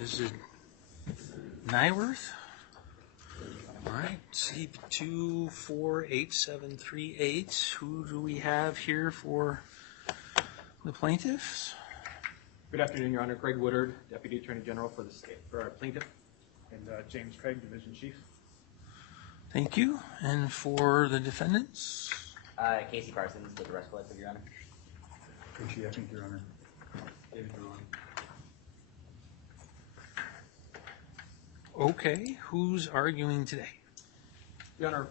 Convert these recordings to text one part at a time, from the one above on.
Is it Nyworth? All right, CV01-24-08738. Who do we have here for the plaintiffs? Good afternoon, Your Honor. Greg Woodard, Deputy Attorney General for the state, for our plaintiff. And James Craig, Division Chief. Thank you. And for the defendants? Casey Parsons with the Rest Collective, Your Honor. Richie, I think, Your Honor. David Bruin. Okay, who's arguing today? Your Honor,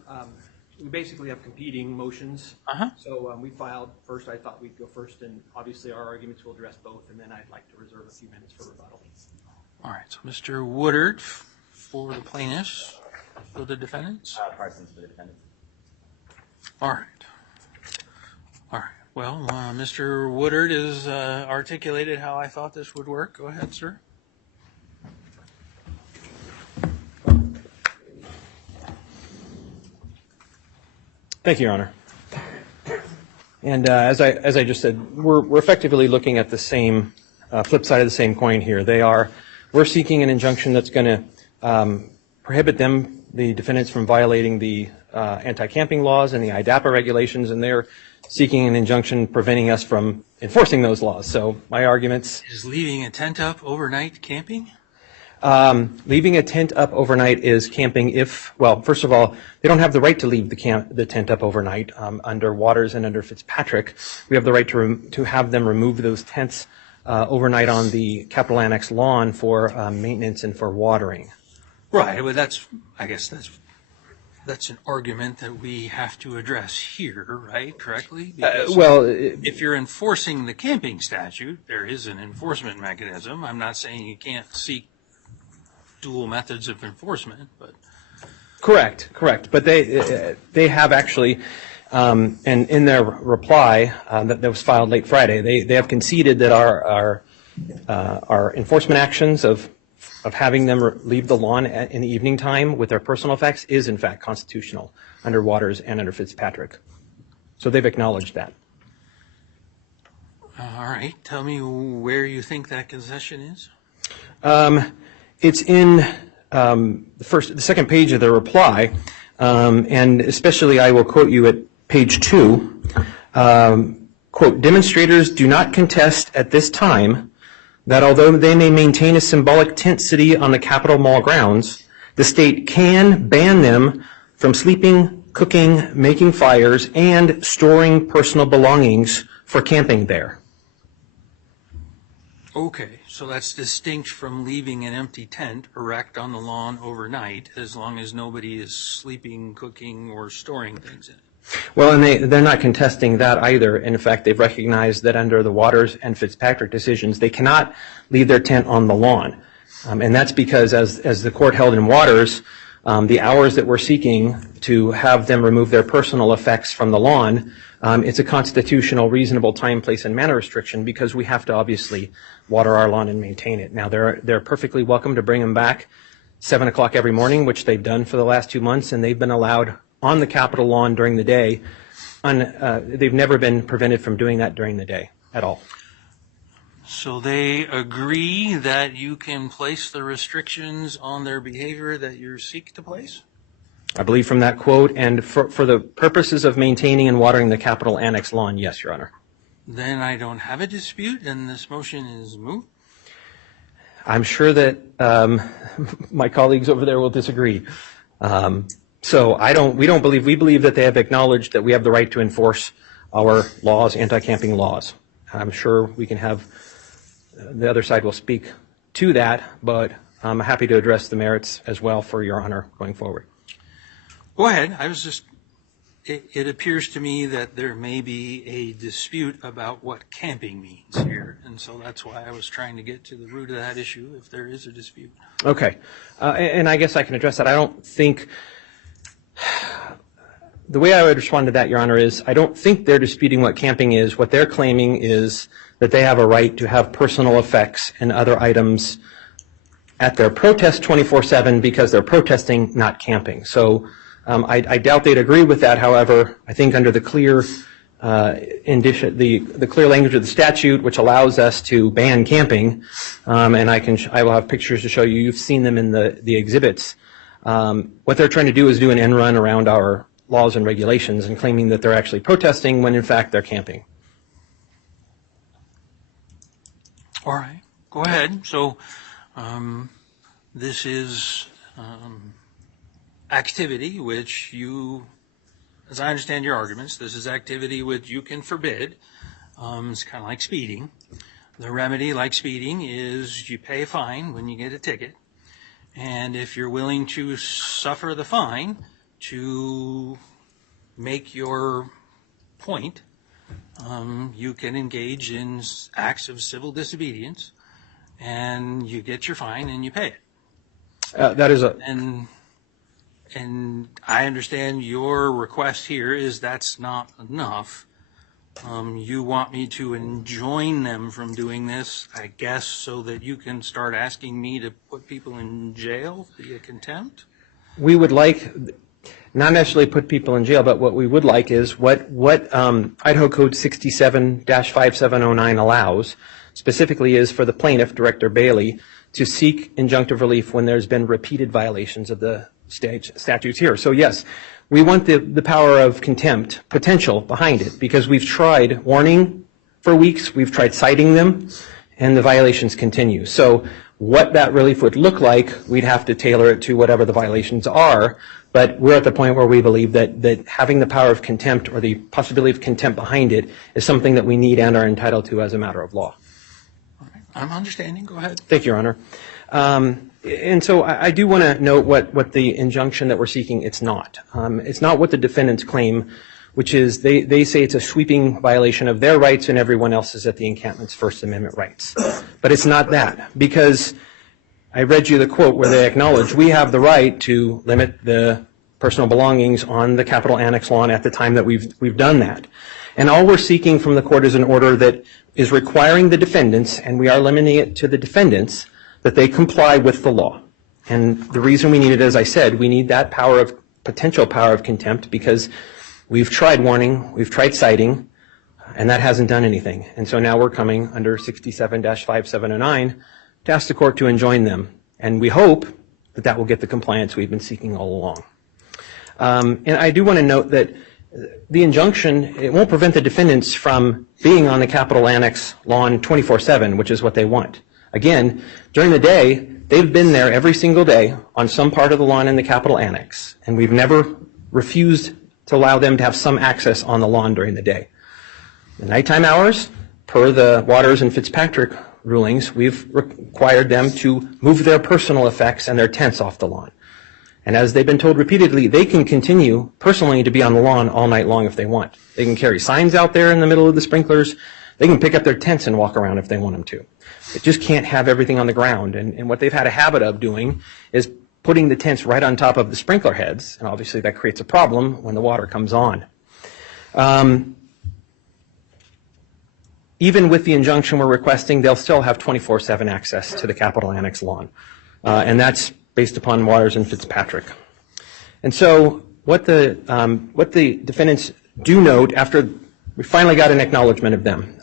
we basically have competing motions. So we filed first. I thought we'd go first, and obviously our arguments will address both, and then I'd like to reserve a few minutes for rebuttal. All right, so Mr. Woodard for the plaintiffs, for the defendants? Parsons for the defendants. All right. All right. Well, Mr. Woodard has articulated how I thought this would work. Go ahead, sir. Thank you, Your Honor. And as I just said, we're effectively looking at the same flip side of the same coin here. We're seeking an injunction that's going to prohibit the defendants, from violating the anti-camping laws and the IDAPA regulations, and they're seeking an injunction preventing us from enforcing those laws. So my arguments... Is leaving a tent up overnight camping? Leaving a tent up overnight is camping if, well, first of all, they don't have the right to leave the tent up overnight. Under Waters and under Fitzpatrick, we have the right to have them remove those tents overnight on the Capitol Annex lawn for maintenance and for watering. Right, but I guess that's an argument that we have to address here, right? Correctly? Well, if you're enforcing the camping statute, there is an enforcement mechanism. I'm not saying you can't seek dual methods of enforcement, but correct. But they have actually, and in their reply that was filed late Friday, they have conceded that our enforcement actions of having them leave the lawn in the evening time with their personal effects is in fact constitutional under Waters and under Fitzpatrick. So they've acknowledged that. All right. Tell me where you think that concession is. It's in the second page of the reply, and especially I will quote you at page 2. Quote, demonstrators do not contest at this time that although they may maintain a symbolic tent city on the Capitol Mall grounds, the state can ban them from sleeping, cooking, making fires, and storing personal belongings for camping there. Okay, so that's distinct from leaving an empty tent erect on the lawn overnight, as long as nobody is sleeping, cooking, or storing things in it. Well, and they're not contesting that either. In fact, they've recognized that under the Waters and Fitzpatrick decisions, they cannot leave their tent on the lawn. And that's because, as the court held in Waters, the hours that we're seeking to have them remove their personal effects from the lawn, it's a constitutional, reasonable time, place, and manner restriction because we have to obviously water our lawn and maintain it. Now, they're perfectly welcome to bring them back 7 o'clock every morning, which they've done for the last 2 months, and they've been allowed on the Capitol lawn during the day. They've never been prevented from doing that during the day at all. So they agree that you can place the restrictions on their behavior that you seek to place? I believe from that quote, and for the purposes of maintaining and watering the Capitol Annex lawn, yes, Your Honor. Then I don't have a dispute, and this motion is moot. I'm sure that my colleagues over there will disagree. So we believe that they have acknowledged that we have the right to enforce our laws, anti-camping laws. I'm sure we can have, the other side will speak to that, but I'm happy to address the merits as well for Your Honor going forward. Go ahead. It appears to me that there may be a dispute about what camping means here, and so that's why I was trying to get to the root of that issue, if there is a dispute. Okay. And I guess I can address that. I don't think, the way I would respond to that, Your Honor, is I don't think they're disputing what camping is. What they're claiming is that they have a right to have personal effects and other items at their protest 24/7 because they're protesting, not camping. So I doubt they'd agree with that. However, I think under the clear the clear language of the statute, which allows us to ban camping, and I will have pictures to show you. You've seen them in the exhibits. What they're trying to do is do an end run around our laws and regulations and claiming that they're actually protesting when in fact they're camping. All right, go ahead. So this is activity which you, as I understand your arguments, this is activity which you can forbid. It's kind of like speeding. The remedy, like speeding, is you pay a fine when you get a ticket. And if you're willing to suffer the fine to make your point, you can engage in acts of civil disobedience, and you get your fine and you pay it. That is And I understand your request here is that's not enough. You want me to enjoin them from doing this, I guess, so that you can start asking me to put people in jail via contempt? We would like, not necessarily put people in jail, but what we would like is what Idaho Code 67-5709 allows, specifically is for the plaintiff, Director Bailey, to seek injunctive relief when there's been repeated violations of the statutes here. So yes, we want the power of contempt potential behind it, because we've tried warning for weeks, we've tried citing them, and the violations continue. So what that relief would look like, we'd have to tailor it to whatever the violations are, but we're at the point where we believe that having the power of contempt or the possibility of contempt behind it is something that we need and are entitled to as a matter of law. All right. I'm understanding. Go ahead. Thank you, Your Honor. And so I do want to note what the injunction that we're seeking, it's not. It's not what the defendants claim, which is they say it's a sweeping violation of their rights and everyone else's at the encampment's First Amendment rights. But it's not that, because I read you the quote where they acknowledge we have the right to limit the personal belongings on the Capitol Annex lawn at the time that we've done that. And all we're seeking from the court is an order that is requiring the defendants, and we are limiting it to the defendants, that they comply with the law. And the reason we need it, as I said, we need that potential power of contempt, because we've tried warning, we've tried citing, and that hasn't done anything. And so now we're coming under 67-5709 to ask the court to enjoin them. And we hope that that will get the compliance we've been seeking all along. And I do want to note that the injunction, it won't prevent the defendants from being on the Capitol Annex lawn 24/7, which is what they want. Again, during the day, they've been there every single day on some part of the lawn in the Capitol Annex, and we've never refused to allow them to have some access on the lawn during the day. The nighttime hours, per the Waters and Fitzpatrick rulings, we've required them to move their personal effects and their tents off the lawn. And as they've been told repeatedly, they can continue personally to be on the lawn all night long if they want. They can carry signs out there in the middle of the sprinklers. They can pick up their tents and walk around if they want them to. They just can't have everything on the ground. And what they've had a habit of doing is putting the tents right on top of the sprinkler heads. And obviously that creates a problem when the water comes on. Even with the injunction we're requesting, they'll still have 24/7 access to the Capitol Annex lawn. And that's based upon Waters and Fitzpatrick. And so what the defendants do note, after we finally got an acknowledgement of them,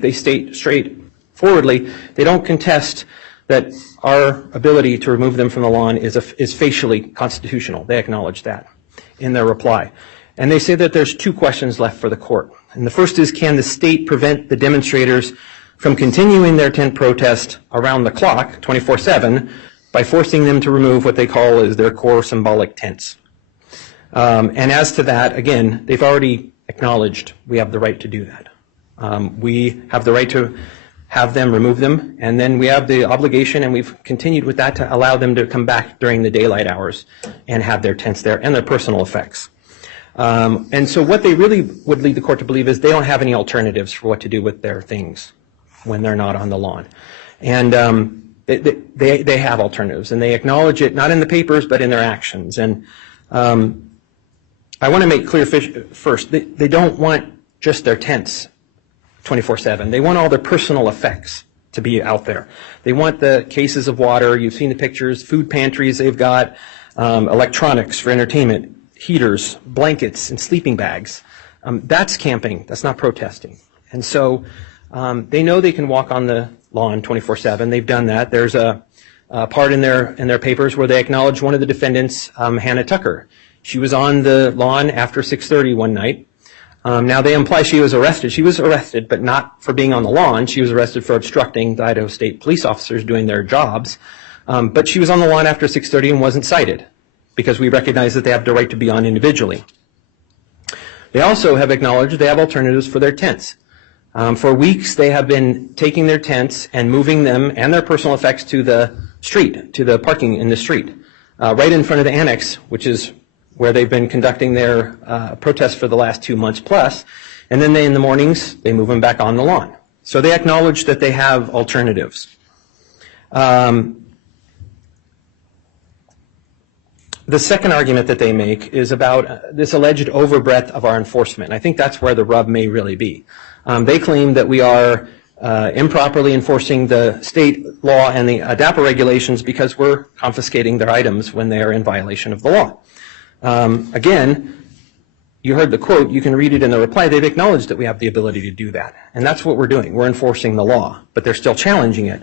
they state straightforwardly, they don't contest that our ability to remove them from the lawn is facially constitutional. They acknowledge that in their reply. And they say that there's two questions left for the court. And the first is, can the state prevent the demonstrators from continuing their tent protest around the clock, 24/7, by forcing them to remove what they call as their core symbolic tents? And as to that, again, they've already acknowledged we have the right to do that. We have the right to have them remove them, and then we have the obligation, and we've continued with that, to allow them to come back during the daylight hours and have their tents there and their personal effects. And so what they really would lead the court to believe is they don't have any alternatives for what to do with their things when they're not on the lawn. And they have alternatives, and they acknowledge it not in the papers but in their actions. And I want to make clear first, they don't want just their tents 24/7. They want all their personal effects to be out there. They want the cases of water, you've seen the pictures, food pantries they've got, electronics for entertainment, heaters, blankets, and sleeping bags. That's camping. That's not protesting. And so they know they can walk on the lawn 24/7. They've done that. There's a part in their papers where they acknowledge one of the defendants, Hannah Tucker. She was on the lawn after 6:30 one night. Now they imply she was arrested. She was arrested, but not for being on the lawn. She was arrested for obstructing the Idaho State police officers doing their jobs. But she was on the lawn after 6:30 and wasn't cited because we recognize that they have the right to be on individually. They also have acknowledged they have alternatives for their tents. For weeks, they have been taking their tents and moving them and their personal effects to the street, to the parking in the street, right in front of the annex, which is where they've been conducting their protests for the last 2 months plus. And then in the mornings, they move them back on the lawn. So they acknowledge that they have alternatives. The second argument that they make is about this alleged overbreadth of our enforcement. I think that's where the rub may really be. They claim that we are improperly enforcing the state law and the ADAPA regulations because we're confiscating their items when they are in violation of the law. Again, you heard the quote. You can read it in the reply. They've acknowledged that we have the ability to do that. And that's what we're doing. We're enforcing the law, but they're still challenging it.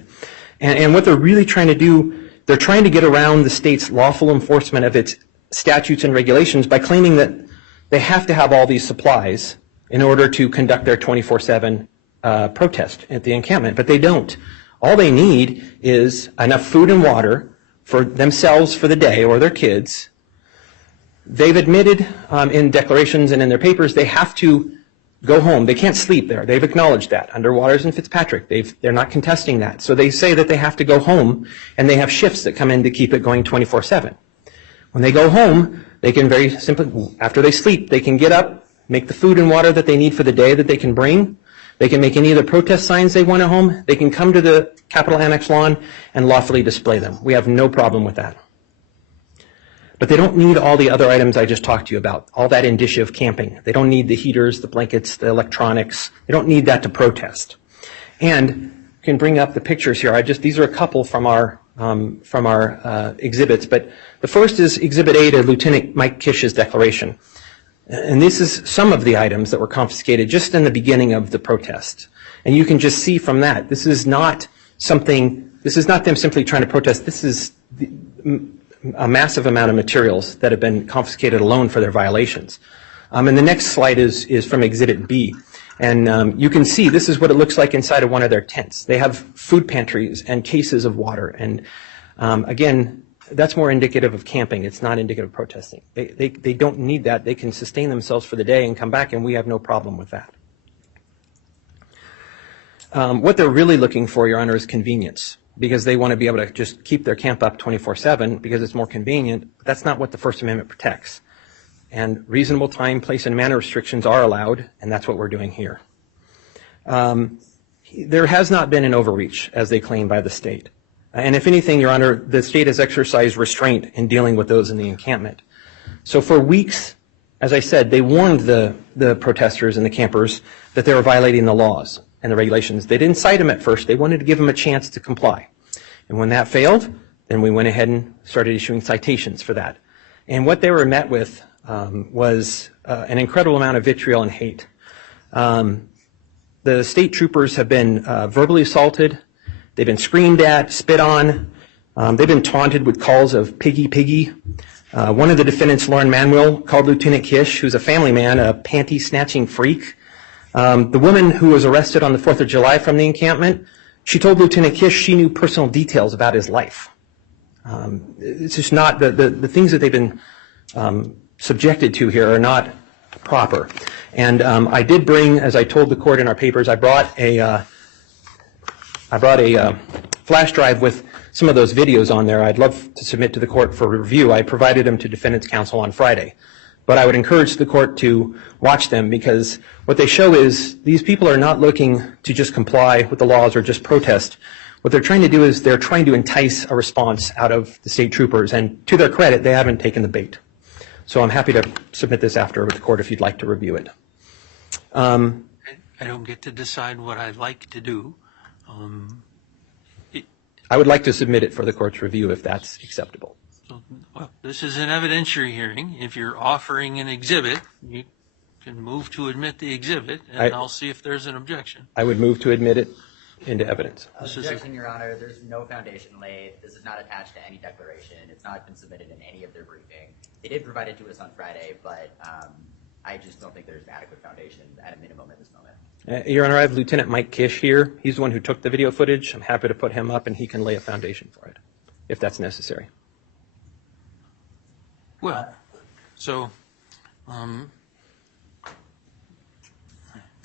And what they're really trying to do, they're trying to get around the state's lawful enforcement of its statutes and regulations by claiming that they have to have all these supplies in order to conduct their 24/7 protest at the encampment, but they don't. All they need is enough food and water for themselves for the day or their kids. They've admitted in declarations and in their papers they have to go home. They can't sleep there. They've acknowledged that under Waters and Fitzpatrick. They're not contesting that. So they say that they have to go home, and they have shifts that come in to keep it going 24/7. When they go home, they can very simply, after they sleep, they can get up, make the food and water that they need for the day that they can bring. They can make any of the protest signs they want at home. They can come to the Capitol Annex lawn and lawfully display them. We have no problem with that. But they don't need all the other items I just talked to you about, all that indicia of camping. They don't need the heaters, the blankets, the electronics. They don't need that to protest. And you can bring up the pictures here. These are a couple from our exhibits. But the first is Exhibit A to Lieutenant Mike Kish's declaration. And this is some of the items that were confiscated just in the beginning of the protest. And you can just see from that, this is not them simply trying to protest. This is a massive amount of materials that have been confiscated alone for their violations. And the next slide is from Exhibit B. And you can see this is what it looks like inside of one of their tents. They have food pantries and cases of water. And again, that's more indicative of camping. It's not indicative of protesting. They don't need that. They can sustain themselves for the day and come back, and we have no problem with that. What they're really looking for, Your Honor, is convenience, because they want to be able to just keep their camp up 24/7 because it's more convenient. But that's not what the First Amendment protects. And reasonable time, place, and manner restrictions are allowed, and that's what we're doing here. There has not been an overreach, as they claim, by the state. And if anything, Your Honor, the state has exercised restraint in dealing with those in the encampment. So for weeks, as I said, they warned the protesters and the campers that they were violating the laws and the regulations. They didn't cite them at first. They wanted to give them a chance to comply. And when that failed, then we went ahead and started issuing citations for that. And what they were met with was an incredible amount of vitriol and hate. The state troopers have been verbally assaulted. They've been screamed at, spit on. They've been taunted with calls of piggy, piggy. One of the defendants, Lauren Manuel, called Lieutenant Kish, who's a family man, a panty-snatching freak. The woman who was arrested on the 4th of July from the encampment, she told Lieutenant Kish she knew personal details about his life. It's just not, the things that they've been subjected to here are not proper. And I did bring, as I told the court in our papers, I brought a flash drive with some of those videos on there. I'd love to submit to the court for review. I provided them to Defendant's Counsel on Friday. But I would encourage the court to watch them, because what they show is these people are not looking to just comply with the laws or just protest. What they're trying to do is they're trying to entice a response out of the state troopers. And to their credit, they haven't taken the bait. So I'm happy to submit this after with the court if you'd like to review it. I don't get to decide what I'd like to do. I would like to submit it for the court's review if that's acceptable. Well, this is an evidentiary hearing. If you're offering an exhibit, can move to admit the exhibit, and I'll see if there's an objection. I would move to admit it into evidence. Objection, Your Honor. There's no foundation laid. This is not attached to any declaration. It's not been submitted in any of their briefing. They did provide it to us on Friday, but I just don't think there's an adequate foundation at a minimum at this moment. Your Honor, I have Lieutenant Mike Kish here. He's the one who took the video footage. I'm happy to put him up, and he can lay a foundation for it, if that's necessary. Well, so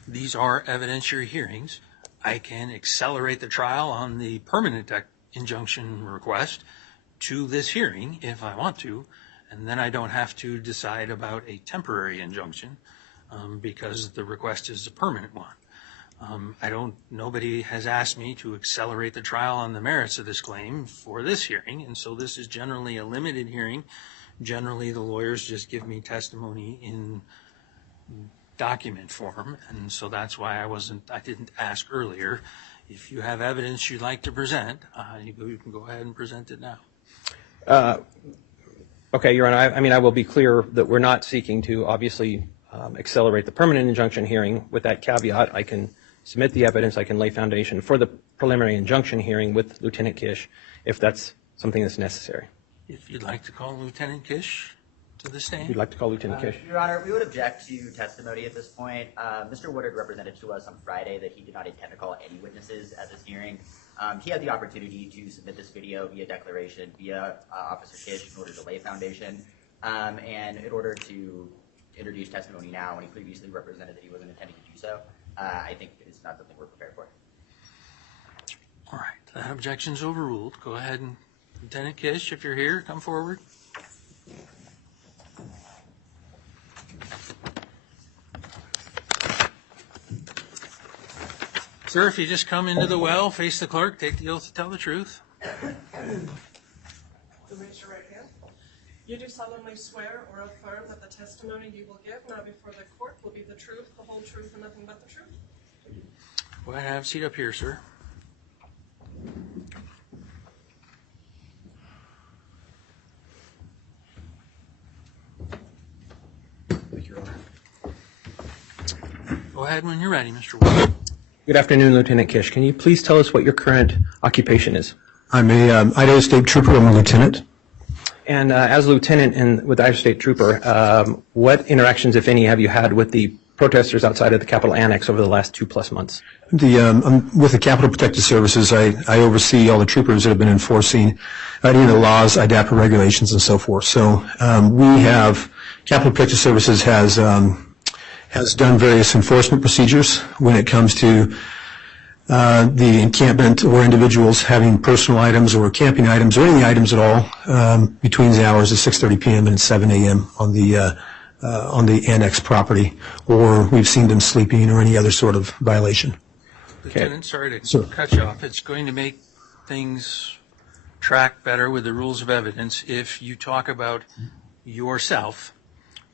these are evidentiary hearings. I can accelerate the trial on the permanent injunction request to this hearing if I want to, and then I don't have to decide about a temporary injunction because the request is a permanent one. Nobody has asked me to accelerate the trial on the merits of this claim for this hearing, and so this is generally a limited hearing. Generally, the lawyers just give me testimony in document form, and so that's why I didn't ask earlier. If you have evidence you'd like to present, you can go ahead and present it now. Okay, Your Honor, I will be clear that we're not seeking to obviously accelerate the permanent injunction hearing. With that caveat, I can submit the evidence, I can lay foundation for the preliminary injunction hearing with Lieutenant Kish if that's something that's necessary. If you'd like to call Lieutenant Kish to the stand. You'd like to call Lieutenant Kish? Your Honor, we would object to testimony at this point. Mr. Woodard represented to us on Friday that he did not intend to call any witnesses at this hearing. He had the opportunity to submit this video via declaration, via Officer Kish in order to lay foundation. And in order to introduce testimony now when he previously represented that he wasn't intending to do so, I think it's not something we're prepared for. All right, that objection's overruled. Go ahead and Lieutenant Kish, if you're here, come forward. Sir, if you just come into the well, face the clerk, take the oath to tell the truth. Raise your right hand. You do solemnly swear or affirm that the testimony you will give now before the court will be the truth, the whole truth, and nothing but the truth? Go ahead and have a seat up here, sir. Thank you, Your Honor. Go ahead when you're ready, Mr. Wood. Good afternoon, Lieutenant Kish. Can you please tell us what your current occupation is? I'm a Idaho State Trooper. I'm a lieutenant. And as a lieutenant and with Idaho State Trooper, what interactions, if any, have you had with the protesters outside of the Capitol Annex over the last 2+ months? I'm with the Capitol Protective Services. I oversee all the troopers that have been enforcing any the laws, IDAPA regulations, and so forth. So Capitol Protective Services has done various enforcement procedures when it comes to the encampment or individuals having personal items or camping items or any items at all between the hours of 6:30 p.m. and 7 a.m. on the annex property, or we've seen them sleeping or any other sort of violation. Lieutenant, sorry to cut you off. It's going to make things track better with the rules of evidence if you talk about yourself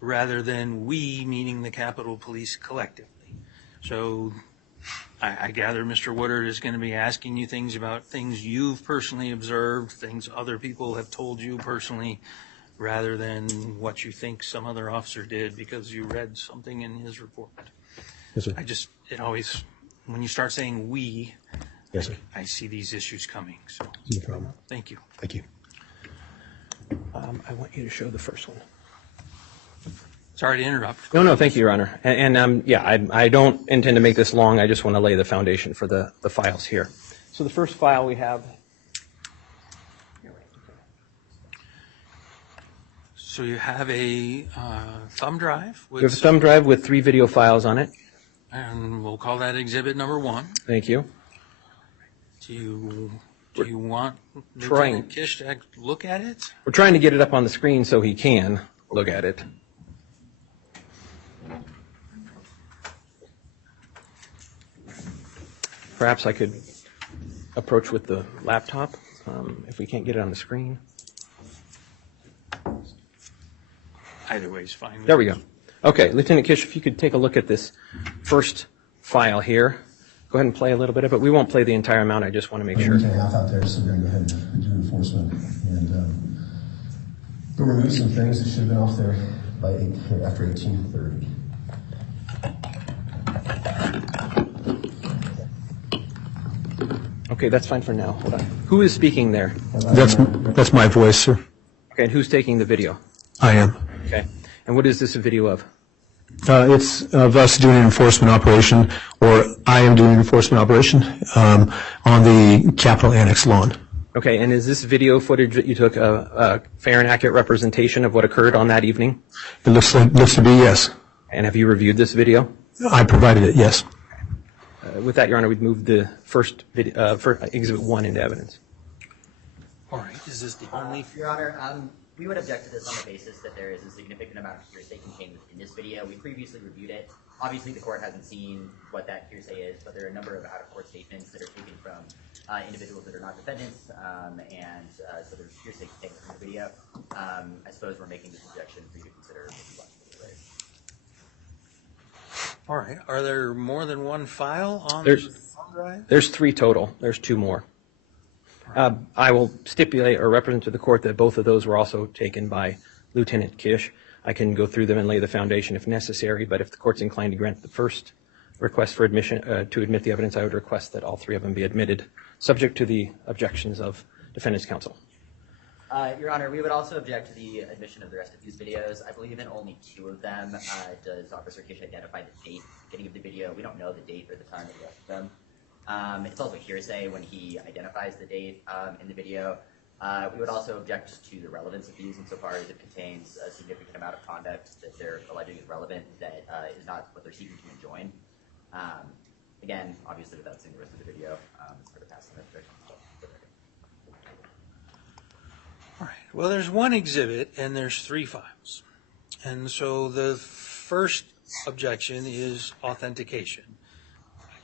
rather than we, meaning the Capitol Police collectively. So I gather Mr. Woodard is going to be asking you things about things you've personally observed, things other people have told you personally, rather than what you think some other officer did because you read something in his report. Yes, sir. It always, when you start saying we, Yes, sir. I see these issues coming. So No problem. thank you. Thank you. I want you to show the first one. Sorry to interrupt. No, thank you, Your Honor. I don't intend to make this long. I just want to lay the foundation for the files here. So the first file we have. So you have a thumb drive? We have a thumb drive with 3 video files on it. And we'll call that exhibit number 1. Thank you. Do you want Trying. Lieutenant Kish to look at it? We're trying to get it up on the screen so he can look at it. Perhaps I could approach with the laptop if we can't get it on the screen. Either way is fine. There we go. Okay, Lieutenant Kish, if you could take a look at this first file here. Go ahead and play a little bit of it. We won't play the entire amount. I just want to make sure. Half out there, so we're going to go ahead and do enforcement. And go remove some things that should have been off there by after 18:30. Okay, that's fine for now. Hold on. Who is speaking there? That's my voice, sir. Okay, and who's taking the video? I am. Okay. And what is this a video of? It's of us doing an enforcement operation, or I am doing an enforcement operation on the Capitol Annex lawn. Okay, and is this video footage that you took a fair and accurate representation of what occurred on that evening? It looks to be, yes. And have you reviewed this video? I provided it, yes. With that, Your Honor, we'd move the first video, for Exhibit 1 into evidence. All right, is this the only? Your Honor, we would object to this on the basis that there is a significant amount of hearsay contained within this video. We previously reviewed it. Obviously, the court hasn't seen what that hearsay is, but there are a number of out-of-court statements that are taken from individuals that are not defendants, so there's hearsay contained within the video. I suppose we're making this objection for you to consider if you watch the video later. All right, are there more than one file on the thumb drive? There's 3 total. There's 2 more. I will stipulate or represent to the court that both of those were also taken by Lieutenant Kish. I can go through them and lay the foundation if necessary, but if the court's inclined to grant the first request for admission to admit the evidence, I would request that all 3 of them be admitted, subject to the objections of defendant's counsel. Your Honor, we would also object to the admission of the rest of these videos. I believe in only 2 of them does Officer Kish identify the date beginning of the video. We don't know the date or the time of the rest of them. It's also hearsay when he identifies the date in the video. We would also object to the relevance of these insofar as it contains a significant amount of conduct that they're alleging is relevant that is not what they're seeking to enjoin. Again, obviously without seeing the rest of the video, it's hard to pass on that objection. All right, well, there's 1 exhibit and there's 3 files. And so the first objection is authentication.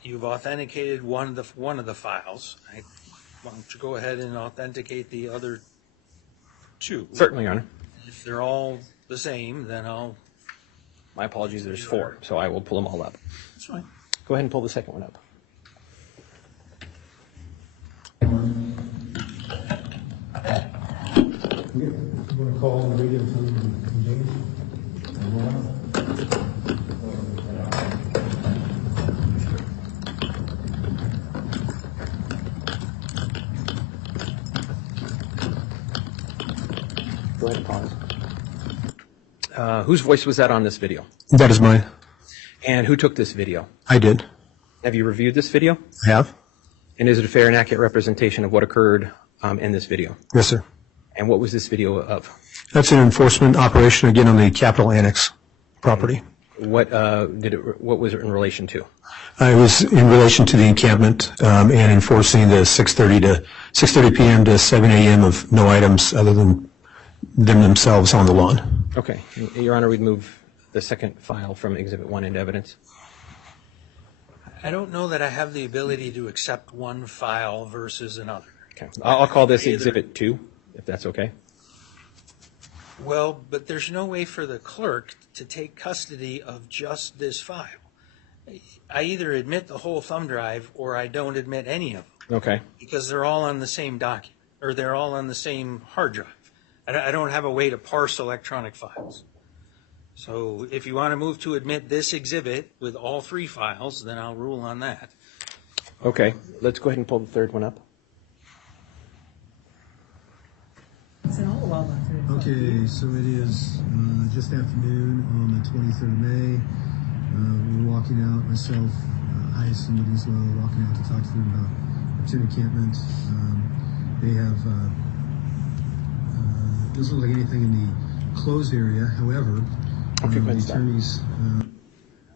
You've authenticated one of the files. Why don't you go ahead and authenticate the other 2? Certainly, Your Honor. If they're all the same, then I'll... My apologies, there's 4, so I will pull them all up. That's fine. Go ahead and pull the second one up. You want to call the radio from James? Go ahead and pause. Whose voice was that on this video? That is mine. And who took this video? I did. Have you reviewed this video? I have. And is it a fair and accurate representation of what occurred in this video? Yes, sir. And what was this video of? That's an enforcement operation, again, on the Capitol Annex property. What was it in relation to? It was in relation to the encampment and enforcing the 6:30 p.m. to 7 a.m. of no items other than them themselves on the lawn. Okay. Your Honor, we'd move the second file from Exhibit 1 into evidence. I don't know that I have the ability to accept one file versus another. Okay. I'll call this Exhibit 2, if that's okay. Well, but there's no way for the clerk to take custody of just this file. I either admit the whole thumb drive or I don't admit any of them. Okay. Because they're all on the same document, or they're all on the same hard drive. I don't have a way to parse electronic files. So if you want to move to admit this exhibit with all 3 files, then I'll rule on that. Okay. Let's go ahead and pull the third one up. Okay, so it is just afternoon on the 23rd of May. We were walking out, myself, Ice and Winslow, walking out to talk to them about opportunity encampment. They have, doesn't look like anything in the closed area. However, Okay, the attorneys...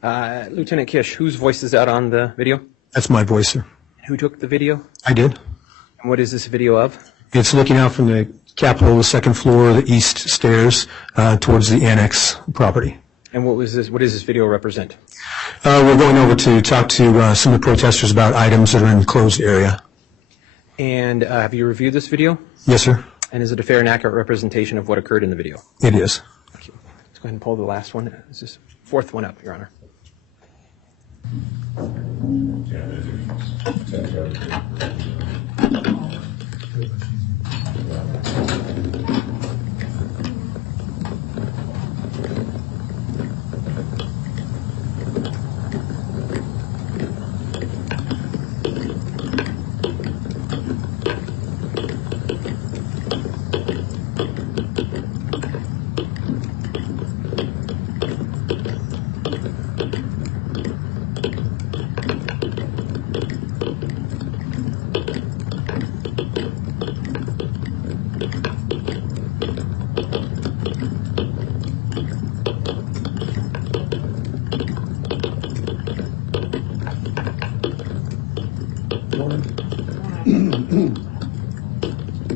Lieutenant Kish, whose voice is that on the video? That's my voice, sir. Who took the video? I did. And what is this video of? It's looking out from the Capitol, the second floor, the east stairs, towards the annex property. And what does this video represent? We're going over to talk to some of the protesters about items that are in the closed area. And have you reviewed this video? Yes, sir. And is it a fair and accurate representation of what occurred in the video? It is. Thank you. Let's go ahead and pull the last one. This is fourth one up, Your Honor.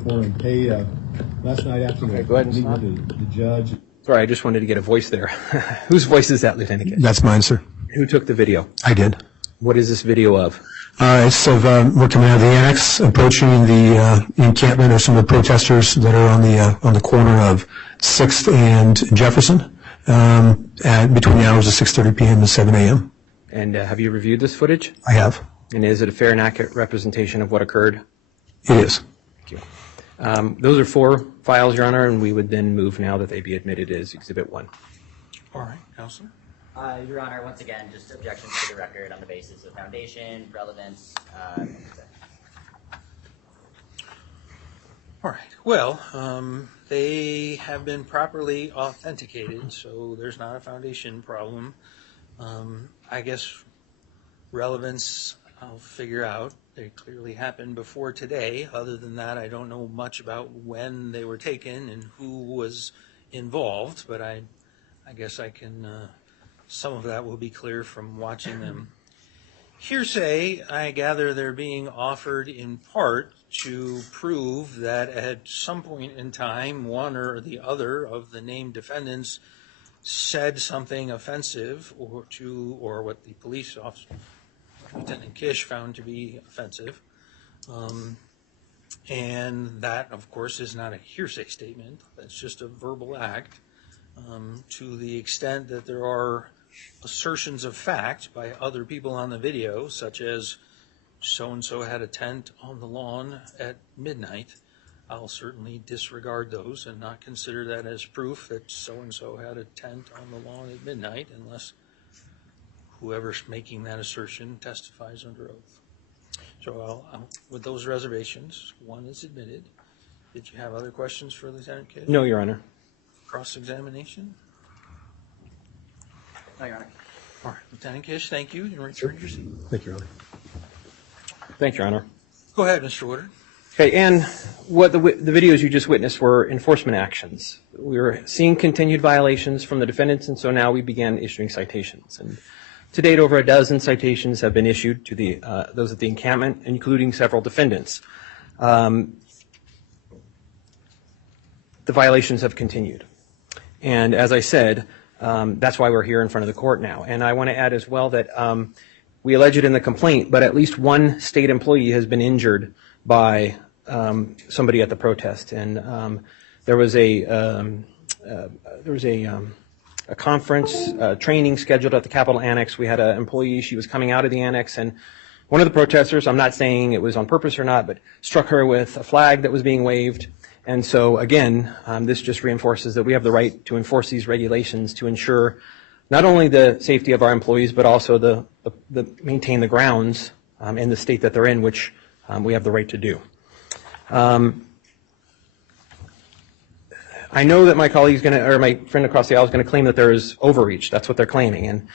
morning. Hey, last night after Okay, go ahead and stop. the judge. Sorry, I just wanted to get a voice there. Whose voice is that, Lieutenant Kish? That's mine, sir. Who took the video? I did. What is this video of? It's of we're coming out of the annex, approaching the encampment of some of the protesters that are on the corner of 6th and Jefferson between the hours of 6:30 p.m. and 7 a.m. And have you reviewed this footage? I have. And is it a fair and accurate representation of what occurred? It is. Thank you. Those are 4 files, Your Honor, and we would then move now that they be admitted as Exhibit 1. All right, Counselor. Your Honor, once again, just objections to the record on the basis of foundation, relevance. All right. Well, they have been properly authenticated, so there's not a foundation problem. I guess relevance, I'll figure out. They clearly happened before today. Other than that, I don't know much about when they were taken and who was involved, but I guess I can, some of that will be clear from watching them. Hearsay, I gather they're being offered in part to prove that at some point in time, one or the other of the named defendants said something offensive or what the police officer, Lieutenant Kish, found to be offensive. And that, of course, is not a hearsay statement. That's just a verbal act. To the extent that there are assertions of fact by other people on the video, such as so-and-so had a tent on the lawn at midnight, I'll certainly disregard those and not consider that as proof that so-and-so had a tent on the lawn at midnight unless whoever's making that assertion testifies under oath. So with those reservations, 1 is admitted. Did you have other questions for Lieutenant Kish? No, Your Honor. Cross-examination? No, Your Honor. All right, Lieutenant Kish, thank you. You return your seat. Thank you, Your Honor. Thank you, Your Honor. Go ahead, Mr. Woodard. Okay, and what the videos you just witnessed were enforcement actions. We were seeing continued violations from the defendants, and so now we began issuing citations. And to date, over a dozen citations have been issued to those at the encampment, including several defendants. The violations have continued. And as I said, that's why we're here in front of the court now. And I want to add as well that we allege it in the complaint, but at least 1 state employee has been injured by somebody at the protest. And there was a conference training scheduled at the Capitol Annex. We had an employee. She was coming out of the annex, and one of the protesters, I'm not saying it was on purpose or not, but struck her with a flag that was being waved. And so, again, this just reinforces that we have the right to enforce these regulations to ensure not only the safety of our employees, but also the maintain the grounds in the state that they're in, which we have the right to do. I know that my colleague's going to, or my friend across the aisle is going to claim that there is overreach. That's what they're claiming.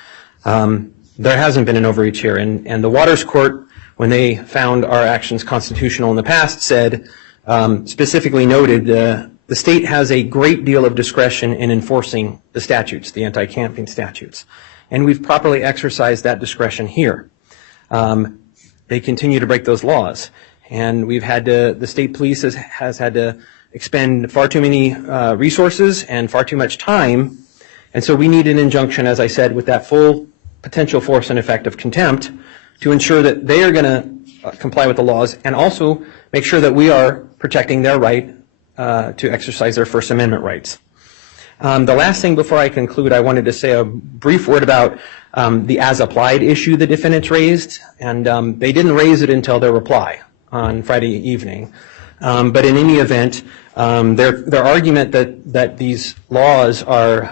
And there hasn't been an overreach here. And the Waters Court, when they found our actions constitutional in the past, said, specifically noted, the state has a great deal of discretion in enforcing the statutes, the anti-camping statutes. And we've properly exercised that discretion here. They continue to break those laws. And we've had to, the state police has had to expend far too many resources and far too much time. And so we need an injunction, as I said, with that full potential force and effect of contempt to ensure that they are going to comply with the laws and also make sure that we are protecting their right to exercise their First Amendment rights. The last thing before I conclude, I wanted to say a brief word about the as-applied issue the defendants raised. And they didn't raise it until their reply on Friday evening. But in any event, their argument that these laws are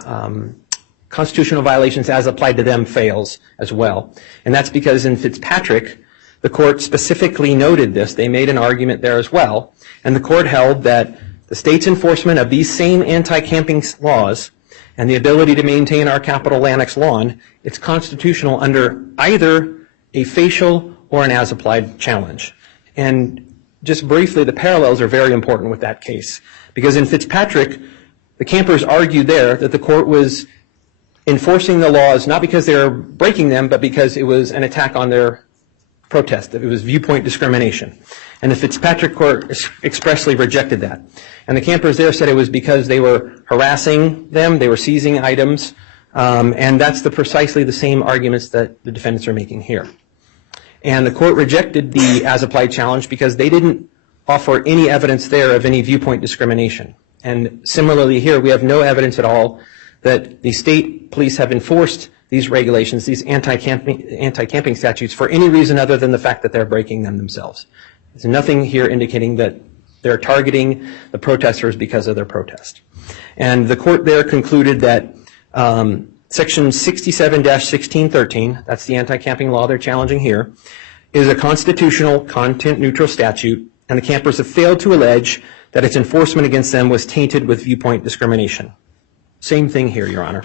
constitutional violations as applied to them fails as well. And that's because in Fitzpatrick, the court specifically noted this. They made an argument there as well. And the court held that the state's enforcement of these same anti-camping laws and the ability to maintain our Capitol Annex lawn, it's constitutional under either a facial or an as-applied challenge. And just briefly, the parallels are very important with that case. Because in Fitzpatrick, the campers argued there that the court was enforcing the laws not because they were breaking them, but because it was an attack on their protest, that it was viewpoint discrimination. And the Fitzpatrick court expressly rejected that. And the campers there said it was because they were harassing them, they were seizing items, and that's precisely the same arguments that the defendants are making here. And the court rejected the as-applied challenge because they didn't offer any evidence there of any viewpoint discrimination. And similarly here, we have no evidence at all that the state police have enforced these regulations, these anti-camping statutes, for any reason other than the fact that they're breaking them themselves. There's nothing here indicating that they're targeting the protesters because of their protest. And the court there concluded that Section 67-1613, that's the anti-camping law they're challenging here, is a constitutional, content-neutral statute, and the campers have failed to allege that its enforcement against them was tainted with viewpoint discrimination. Same thing here, Your Honor.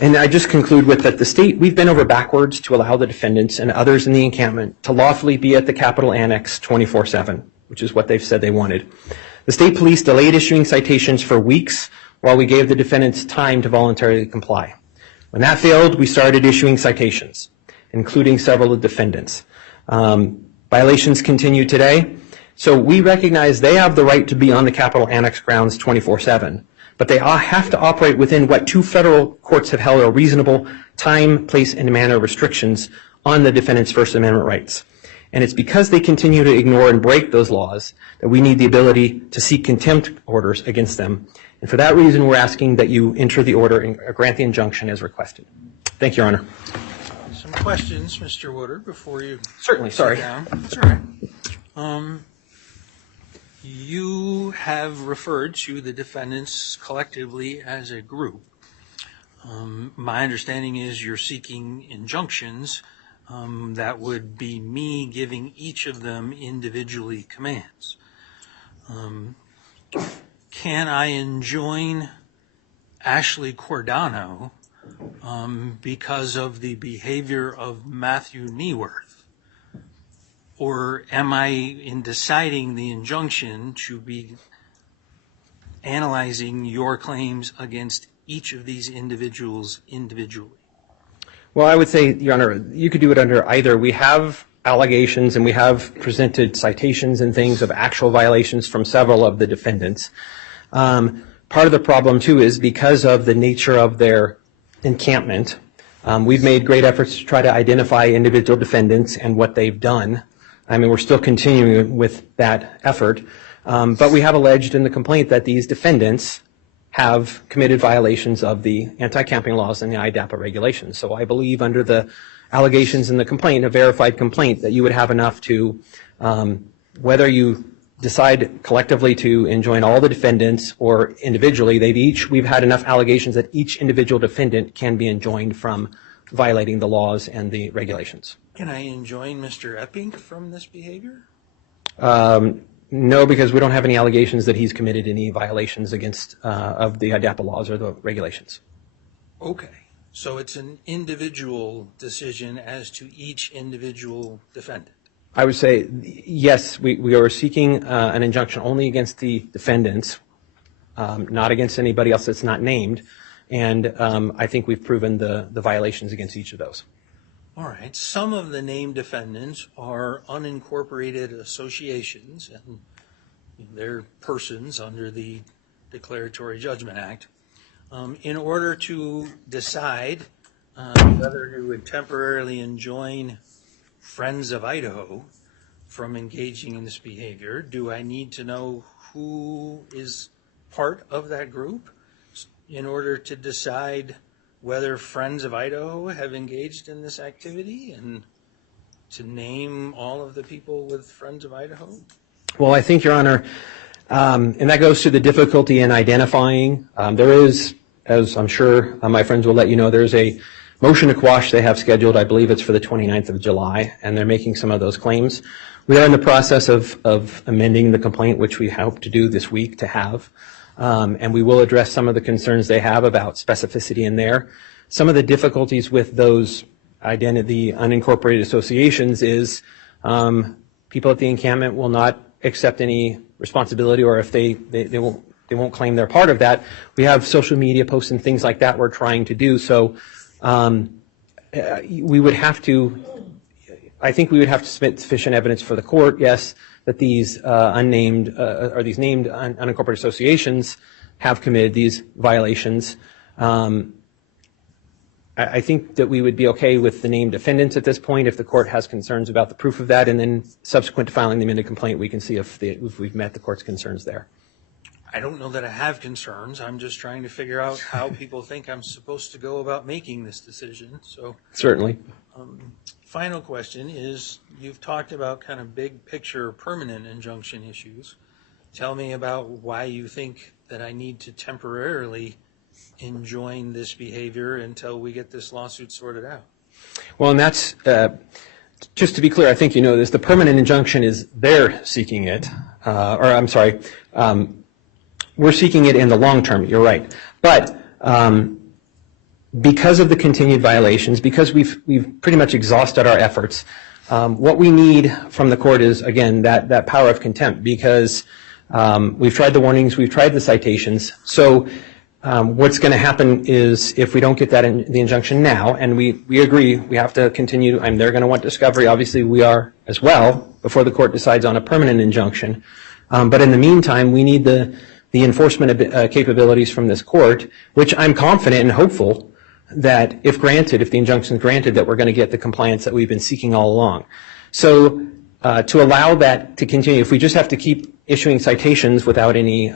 And I just conclude with that the state, we've been over backwards to allow the defendants and others in the encampment to lawfully be at the Capitol Annex 24/7, which is what they've said they wanted. The state police delayed issuing citations for weeks while we gave the defendants time to voluntarily comply. When that failed, we started issuing citations, including several of the defendants. Violations continue today. So we recognize they have the right to be on the Capitol Annex grounds 24/7, but they have to operate within what 2 federal courts have held are reasonable time, place, and manner restrictions on the defendant's First Amendment rights. And it's because they continue to ignore and break those laws that we need the ability to seek contempt orders against them. And for that reason, we're asking that you enter the order and grant the injunction as requested. Thank you, Your Honor. Some questions, Mr. Woodard, before you Certainly, sorry. sit down. That's all right. You have referred to the defendants collectively as a group. My understanding is you're seeking injunctions that would be me giving each of them individually commands. Can I enjoin Ashley Cordano because of the behavior of Matthew Nieworth? Or am I, in deciding the injunction, to be analyzing your claims against each of these individuals individually? Well, I would say, Your Honor, you could do it under either. We have allegations and we have presented citations and things of actual violations from several of the defendants. Part of the problem, too, is because of the nature of their encampment, we've made great efforts to try to identify individual defendants and what they've done. I mean, we're still continuing with that effort, but we have alleged in the complaint that these defendants have committed violations of the anti-camping laws and the IDAPA regulations. So I believe under the allegations in the complaint, a verified complaint, that you would have enough to, whether you decide collectively to enjoin all the defendants or individually, we've had enough allegations that each individual defendant can be enjoined from violating the laws and the regulations. Can I enjoin Mr. Epping from this behavior? No, because we don't have any allegations that he's committed any violations against of the IDAPA laws or the regulations. Okay. So it's an individual decision as to each individual defendant. I would say, yes, we are seeking an injunction only against the defendants, not against anybody else that's not named. And I think we've proven the violations against each of those. All right. Some of the named defendants are unincorporated associations, and they're persons under the Declaratory Judgment Act. In order to decide whether to temporarily enjoin Friends of Idaho from engaging in this behavior, do I need to know who is part of that group in order to decide whether Friends of Idaho have engaged in this activity and to name all of the people with Friends of Idaho? Well, I think, Your Honor, and that goes to the difficulty in identifying. There is, as I'm sure my friends will let you know, there's a motion to quash they have scheduled. I believe it's for the 29th of July, and they're making some of those claims. We are in the process of amending the complaint, which we hope to do this week to have. And we will address some of the concerns they have about specificity in there. Some of the difficulties with those unincorporated associations is people at the encampment will not accept any responsibility, or if they won't claim they're part of that. We have social media posts and things like that we're trying to do. So we would have to I think we would have to submit sufficient evidence for the court, yes, that these named unincorporated associations have committed these violations. I think that we would be okay with the named defendants at this point if the court has concerns about the proof of that, and then subsequent to filing the amended complaint, we can see if we've met the court's concerns there. I don't know that I have concerns. I'm just trying to figure out how people think I'm supposed to go about making this decision. So certainly. Final question is, you've talked about kind of big picture permanent injunction issues. Tell me about why you think that I need to temporarily enjoin this behavior until we get this lawsuit sorted out. Well, and that's, just to be clear, I think you know this, the permanent injunction is they're seeking it, we're seeking it in the long term, you're right. But because of the continued violations, because we've pretty much exhausted our efforts, what we need from the court is, again, that power of contempt, because we've tried the warnings, we've tried the citations. So what's going to happen is if we don't get that the injunction now, and we agree we have to continue, they're going to want discovery, obviously we are as well, before the court decides on a permanent injunction. But in the meantime, we need the enforcement capabilities from this court, which I'm confident and hopeful that if granted, if the injunction is granted, that we're going to get the compliance that we've been seeking all along. So to allow that to continue, if we just have to keep issuing citations without any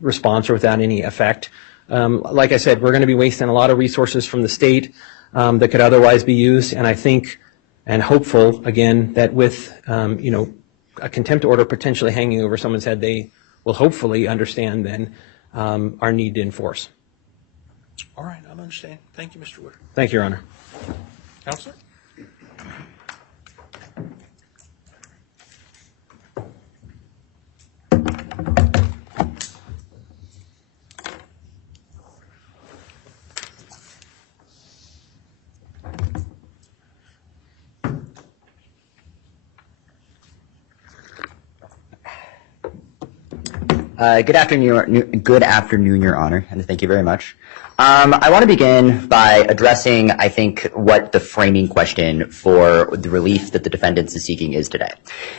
response or without any effect, like I said, we're going to be wasting a lot of resources from the state that could otherwise be used. And I think and hopeful, again, that with a contempt order potentially hanging over someone's head, they will hopefully understand then our need to enforce. All right, I understand. Thank you, Mr. Wood. Thank you, Your Honor. Counselor? Good afternoon, Your Honor, and thank you very much. I want to begin by addressing, I think, what the framing question for the relief that the defendants is seeking is today.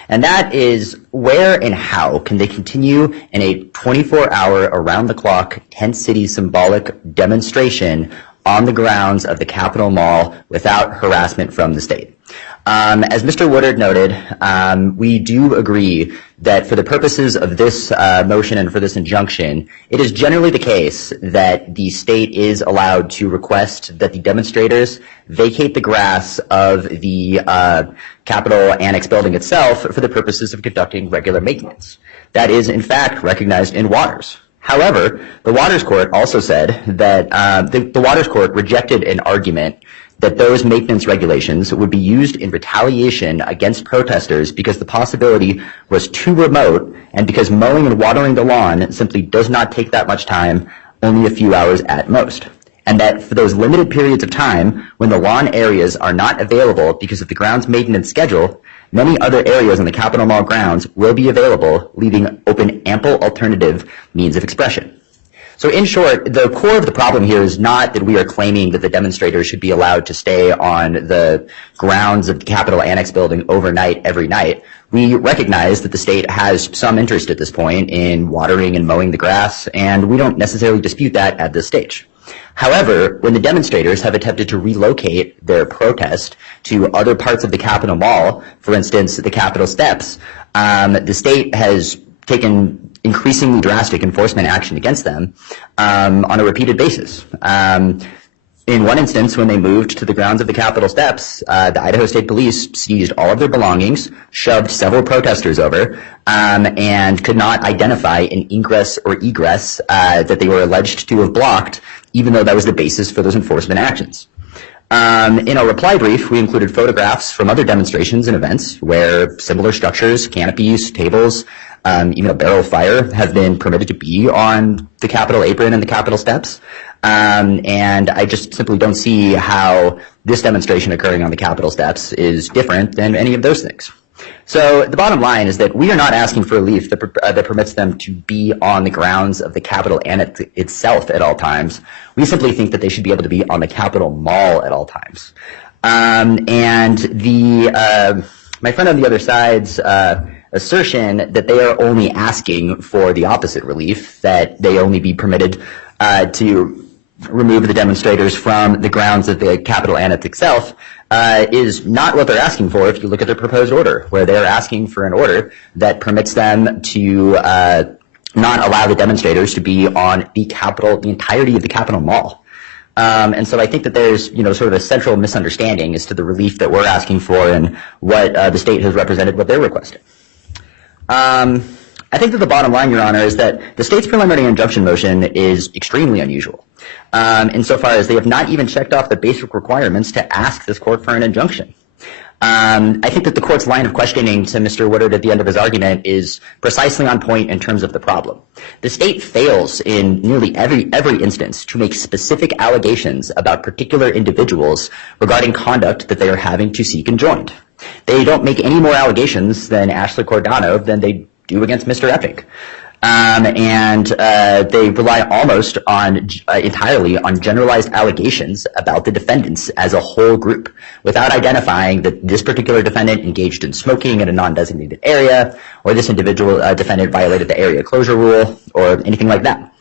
And that is, where and how can they continue in a 24-hour, around-the-clock, tent-city symbolic demonstration on the grounds of the Capitol Mall without harassment from the state? As Mr. Woodard noted, we do agree that for the purposes of this motion and for this injunction, it is generally the case that the state is allowed to request that the demonstrators vacate the grass of the Capitol Annex building itself for the purposes of conducting regular maintenance. That is, in fact, recognized in Waters. However, the Waters Court also said that the Waters Court rejected an argument that those maintenance regulations would be used in retaliation against protesters because the possibility was too remote and because mowing and watering the lawn simply does not take that much time, only a few hours at most. And that for those limited periods of time when the lawn areas are not available because of the grounds maintenance schedule, many other areas on the Capitol Mall grounds will be available, leaving open ample alternative means of expression. So in short, the core of the problem here is not that we are claiming that the demonstrators should be allowed to stay on the grounds of the Capitol Annex building overnight every night. We recognize that the state has some interest at this point in watering and mowing the grass, and we don't necessarily dispute that at this stage. However, when the demonstrators have attempted to relocate their protest to other parts of the Capitol Mall, for instance, the Capitol steps, the state has taken increasingly drastic enforcement action against them on a repeated basis. In one instance, when they moved to the grounds of the Capitol steps, the Idaho State Police seized all of their belongings, shoved several protesters over, and could not identify an ingress or egress that they were alleged to have blocked, even though that was the basis for those enforcement actions. In our reply brief, we included photographs from other demonstrations and events where similar structures, canopies, tables, even a barrel of fire have been permitted to be on the Capitol apron and the Capitol steps. And I just simply don't see how this demonstration occurring on the Capitol steps is different than any of those things. So the bottom line is that we are not asking for relief that permits them to be on the grounds of the Capitol Annex itself at all times. We simply think that they should be able to be on the Capitol Mall at all times. And my friend on the other side's assertion that they are only asking for the opposite relief, that they only be permitted to remove the demonstrators from the grounds of the Capitol Annex itself, is not what they're asking for if you look at their proposed order, where they're asking for an order that permits them to not allow the demonstrators to be on the entirety of the Capitol Mall. And so I think that there's, sort of a central misunderstanding as to the relief that we're asking for and what the state has represented, what they're requesting. I think that the bottom line, Your Honor, is that the state's preliminary injunction motion is extremely unusual, insofar as they have not even checked off the basic requirements to ask this court for an injunction. I think that the court's line of questioning to Mr. Woodard at the end of his argument is precisely on point in terms of the problem. The state fails in nearly every instance to make specific allegations about particular individuals regarding conduct that they are having to seek enjoined. They don't make any more allegations than Ashley Cordano than they do against Mr. Epic. And they rely almost entirely on generalized allegations about the defendants as a whole group, without identifying that this particular defendant engaged in smoking in a non-designated area, or this individual defendant violated the area closure rule, or anything like that.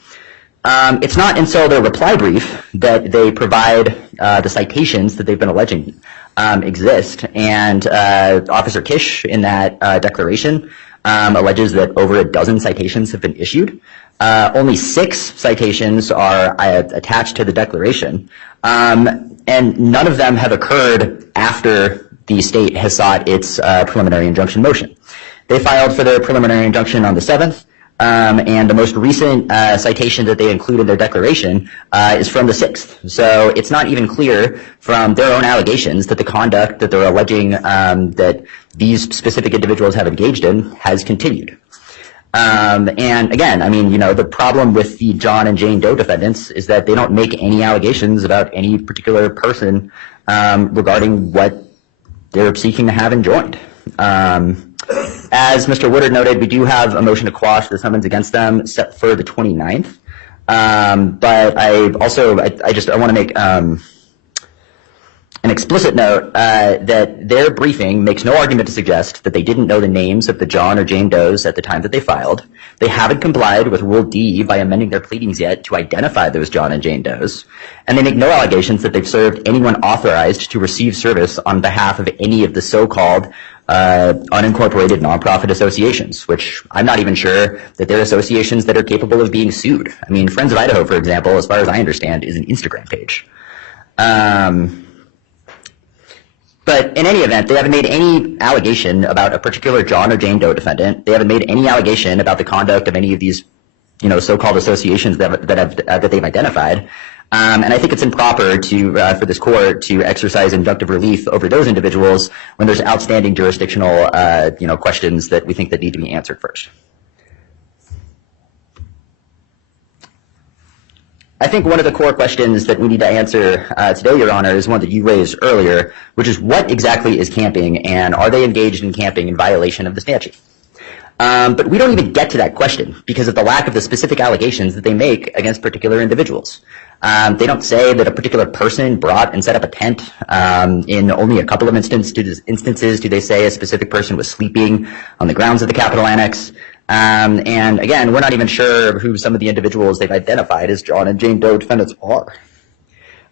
It's not until their reply brief that they provide the citations that they've been alleging exist, and Officer Kish in that declaration alleges that over a dozen citations have been issued. Only 6 citations are attached to the declaration, and none of them have occurred after the state has sought its preliminary injunction motion. They filed for their preliminary injunction on the 7th, and the most recent citation that they include in their declaration is from the 6th. So it's not even clear from their own allegations that the conduct that they're alleging that these specific individuals have engaged in has continued. And again, the problem with the John and Jane Doe defendants is that they don't make any allegations about any particular person regarding what they're seeking to have enjoined. As Mr. Woodard noted, we do have a motion to quash the summons against them set for the 29th. But I want to make an explicit note that their briefing makes no argument to suggest that they didn't know the names of the John or Jane Does at the time that they filed. They haven't complied with Rule D by amending their pleadings yet to identify those John and Jane Does. And they make no allegations that they've served anyone authorized to receive service on behalf of any of the so-called unincorporated nonprofit associations, which I'm not even sure that they're associations that are capable of being sued. Friends of Idaho, for example, as far as I understand, is an Instagram page. But in any event, they haven't made any allegation about a particular John or Jane Doe defendant. They haven't made any allegation about the conduct of any of these, so-called associations that they've identified. And I think it's improper for this court to exercise injunctive relief over those individuals when there's outstanding jurisdictional, questions that we think that need to be answered first. I think one of the core questions that we need to answer today, Your Honor, is one that you raised earlier, which is what exactly is camping, and are they engaged in camping in violation of the statute? But we don't even get to that question because of the lack of the specific allegations that they make against particular individuals. They don't say that a particular person brought and set up a tent. In only a couple of instances do they say a specific person was sleeping on the grounds of the Capitol Annex. And again, we're not even sure who some of the individuals they've identified as John and Jane Doe defendants are.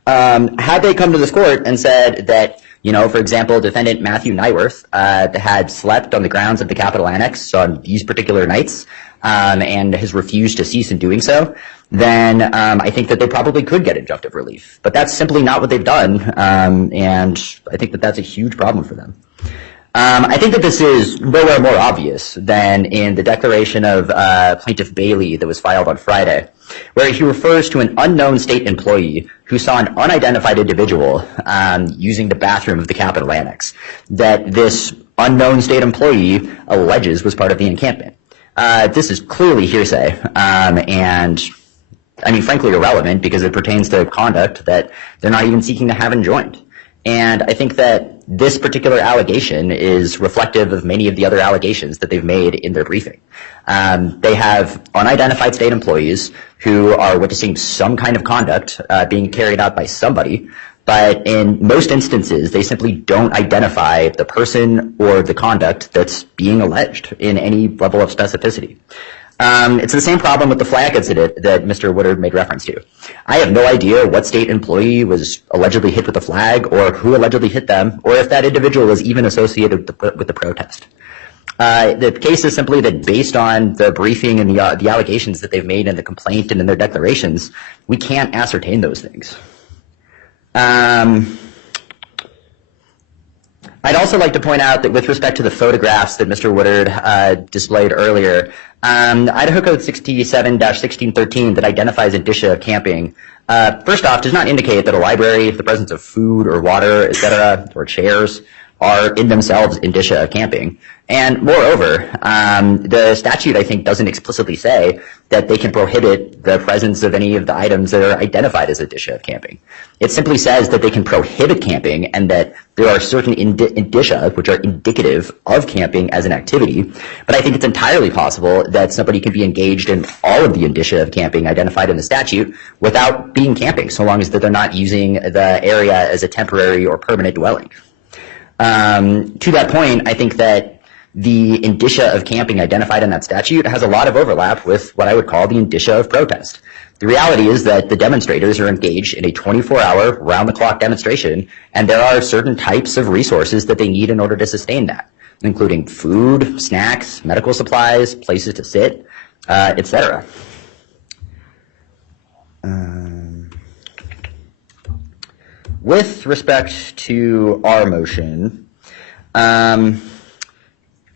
Had they come to this court and said that, for example, defendant Matthew Nyworth had slept on the grounds of the Capitol Annex on these particular nights and has refused to cease in doing so, then I think that they probably could get injunctive relief. But that's simply not what they've done, and I think that that's a huge problem for them. I think that this is nowhere more obvious than in the declaration of Plaintiff Bailey that was filed on Friday, where he refers to an unknown state employee who saw an unidentified individual using the bathroom of the Capitol Annex that this unknown state employee alleges was part of the encampment. This is clearly hearsay, and frankly irrelevant because it pertains to conduct that they're not even seeking to have enjoined. And I think that this particular allegation is reflective of many of the other allegations that they've made in their briefing. They have unidentified state employees who are witnessing some kind of conduct being carried out by somebody But in most instances, they simply don't identify the person or the conduct that's being alleged in any level of specificity. It's the same problem with the flag incident that Mr. Woodard made reference to. I have no idea what state employee was allegedly hit with a flag or who allegedly hit them or if that individual was even associated with the protest. The case is simply that based on the briefing and the allegations that they've made in the complaint and in their declarations, we can't ascertain those things. I'd also like to point out that with respect to the photographs that Mr. Woodard displayed earlier, Idaho Code 67-1613 that identifies indicia of camping, first off, does not indicate that a library, the presence of food or water, etc., or chairs are in themselves indicia of camping. And moreover, the statute, I think, doesn't explicitly say that they can prohibit the presence of any of the items that are identified as indicia of camping. It simply says that they can prohibit camping and that there are certain indicia which are indicative of camping as an activity. But I think it's entirely possible that somebody can be engaged in all of the indicia of camping identified in the statute without being camping, so long as that they're not using the area as a temporary or permanent dwelling. To that point, I think that the indicia of camping identified in that statute has a lot of overlap with what I would call the indicia of protest. The reality is that the demonstrators are engaged in a 24-hour, round-the-clock demonstration, and there are certain types of resources that they need in order to sustain that, including food, snacks, medical supplies, places to sit, etc. With respect to our motion,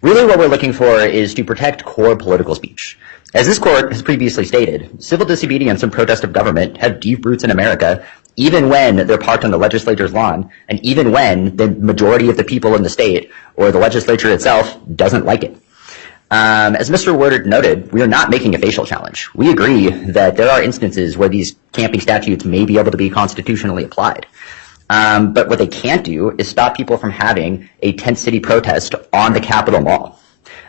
really what we're looking for is to protect core political speech. As this court has previously stated, civil disobedience and protest of government have deep roots in America, even when they're parked on the legislature's lawn, and even when the majority of the people in the state or the legislature itself doesn't like it. As Mr. Woodard noted, we are not making a facial challenge. We agree that there are instances where these camping statutes may be able to be constitutionally applied. But what they can't do is stop people from having a tent city protest on the Capitol Mall.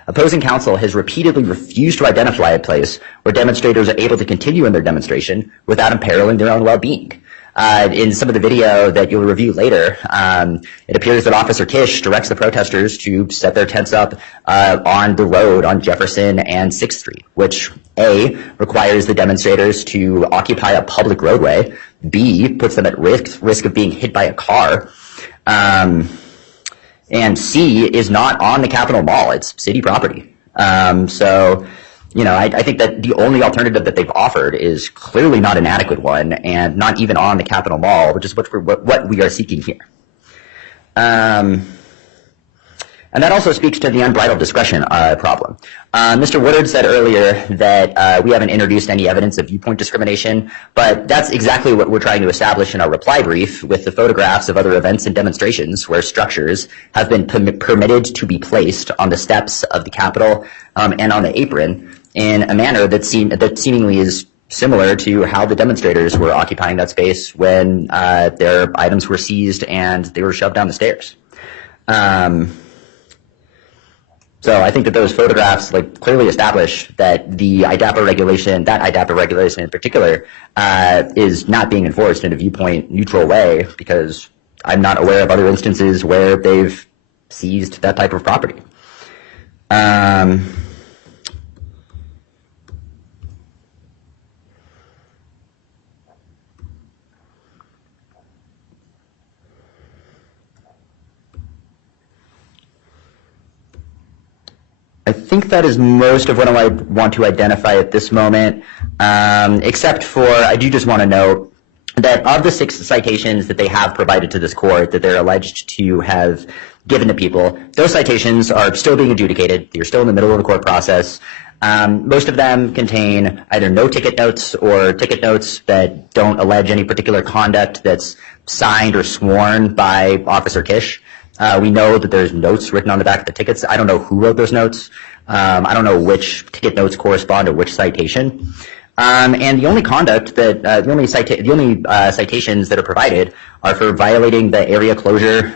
Opposing counsel has repeatedly refused to identify a place where demonstrators are able to continue in their demonstration without imperiling their own well-being. In some of the video that you'll review later, it appears that Officer Kish directs the protesters to set their tents up on the road on Jefferson and 6th Street, which A, requires the demonstrators to occupy a public roadway, B, puts them at risk of being hit by a car, and C, is not on the Capitol Mall. It's city property. So, you know, I think that the only alternative that they've offered is clearly not an adequate one and not even on the Capitol Mall, which is what we are seeking here. And that also speaks to the unbridled discretion problem. Mr. Woodard said earlier that we haven't introduced any evidence of viewpoint discrimination, but that's exactly what we're trying to establish in our reply brief with the photographs of other events and demonstrations where structures have been permitted to be placed on the steps of the Capitol and on the apron in a manner that seemingly is similar to how the demonstrators were occupying that space when their items were seized and they were shoved down the stairs. So I think that those photographs clearly establish that the IDAPA regulation, that IDAPA regulation in particular, is not being enforced in a viewpoint neutral way, because I'm not aware of other instances where they've seized that type of property. I think that is most of what I want to identify at this moment, except for I do just want to note that of the 6 citations that they have provided to this court that they're alleged to have given to people, those citations are still being adjudicated. They're still in the middle of the court process. Most of them contain either no ticket notes or ticket notes that don't allege any particular conduct that's signed or sworn by Officer Kish. We know that there's notes written on the back of the tickets. I don't know who wrote those notes. I don't know which ticket notes correspond to which citation. And the only conduct that, the only citations that are provided are for violating the area closure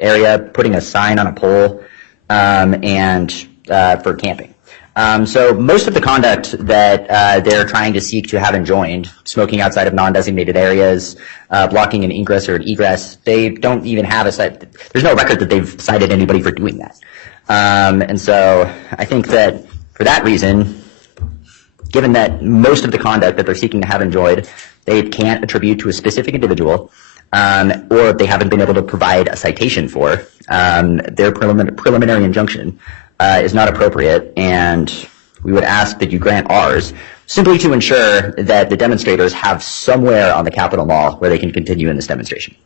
area, putting a sign on a pole, and for camping. So most of the conduct that they're trying to seek to have enjoined, smoking outside of non-designated areas, blocking an ingress or an egress, they don't even have there's no record that they've cited anybody for doing that. And so I think that for that reason, given that most of the conduct that they're seeking to have enjoined, they can't attribute to a specific individual, or they haven't been able to provide a citation for, their preliminary injunction is not appropriate, and we would ask that you grant ours simply to ensure that the demonstrators have somewhere on the Capitol Mall where they can continue in this demonstration.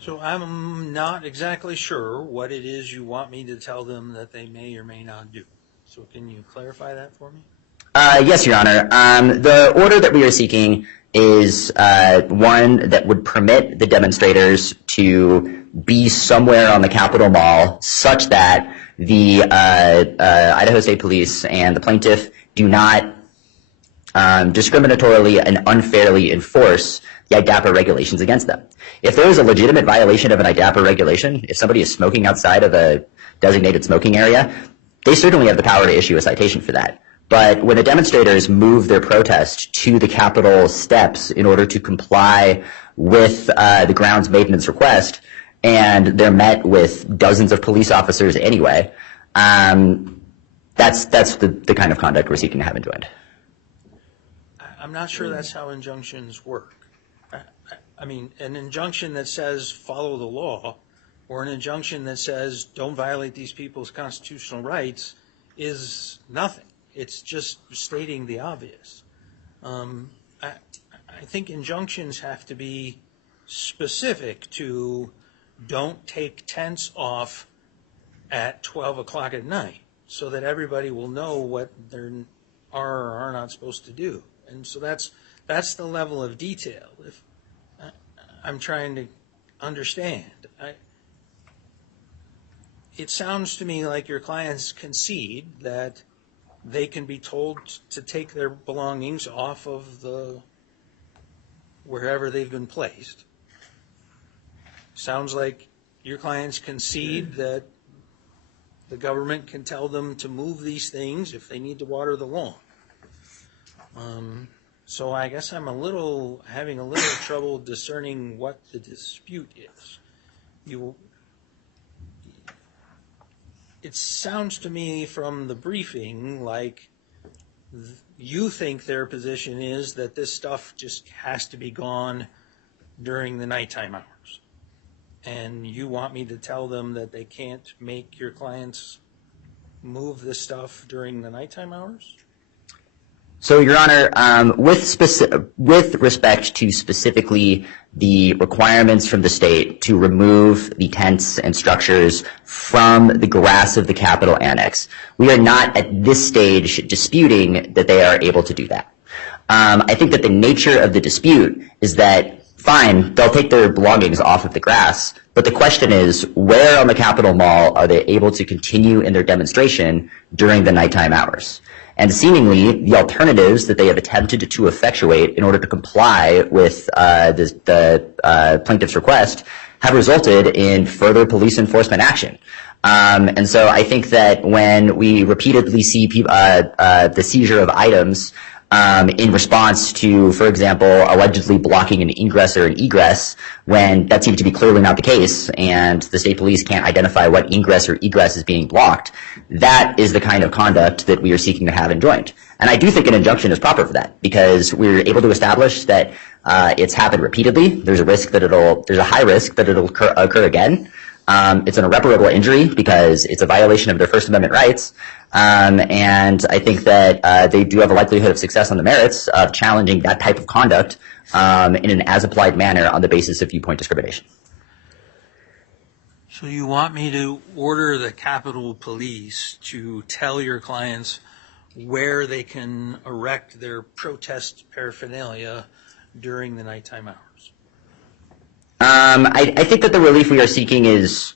So I'm not exactly sure what it is you want me to tell them that they may or may not do. So can you clarify that for me? Yes, Your Honor. The order that we are seeking is one that would permit the demonstrators to be somewhere on the Capitol Mall such that the Idaho State Police and the plaintiff do not discriminatorily and unfairly enforce the IDAPA regulations against them. If there is a legitimate violation of an IDAPA regulation, if somebody is smoking outside of a designated smoking area, they certainly have the power to issue a citation for that. But when the demonstrators move their protest to the Capitol steps in order to comply with the grounds maintenance request, and they're met with dozens of police officers anyway, that's the kind of conduct we're seeking to have enjoined. I'm not sure that's how injunctions work. I mean, an injunction that says follow the law, or an injunction that says don't violate these people's constitutional rights is nothing. It's just stating the obvious. I think injunctions have to be specific to don't take tents off at 12 o'clock at night so that everybody will know what they are or are not supposed to do. And so that's the level of detail if I'm trying to understand. It sounds to me like your clients concede that they can be told to take their belongings off of the wherever they've been placed. Sounds like your clients concede that the government can tell them to move these things if they need to water the lawn. So I guess I'm having a little trouble discerning what the dispute is. It sounds to me from the briefing like you think their position is that this stuff just has to be gone during the nighttime hours. And you want me to tell them that they can't make your clients move this stuff during the nighttime hours? So, Your Honor, with respect to specifically the requirements from the state to remove the tents and structures from the grass of the Capitol Annex, we are not at this stage disputing that they are able to do that. I think that the nature of the dispute is that, fine, they'll take their belongings off of the grass, but the question is, where on the Capitol Mall are they able to continue in their demonstration during the nighttime hours? And seemingly, the alternatives that they have attempted to effectuate in order to comply with the plaintiff's request have resulted in further police enforcement action. And so I think that when we repeatedly see the seizure of items in response to, for example, allegedly blocking an ingress or an egress, when that seems to be clearly not the case and the state police can't identify what ingress or egress is being blocked, that is the kind of conduct that we are seeking to have enjoined. And I do think an injunction is proper for that because we're able to establish that it's happened repeatedly. There's a high risk that it'll occur again. It's an irreparable injury because it's a violation of their First Amendment rights. And I think that they do have a likelihood of success on the merits of challenging that type of conduct in an as-applied manner on the basis of viewpoint discrimination. So you want me to order the Capitol Police to tell your clients where they can erect their protest paraphernalia during the nighttime hours? I think that the relief we are seeking is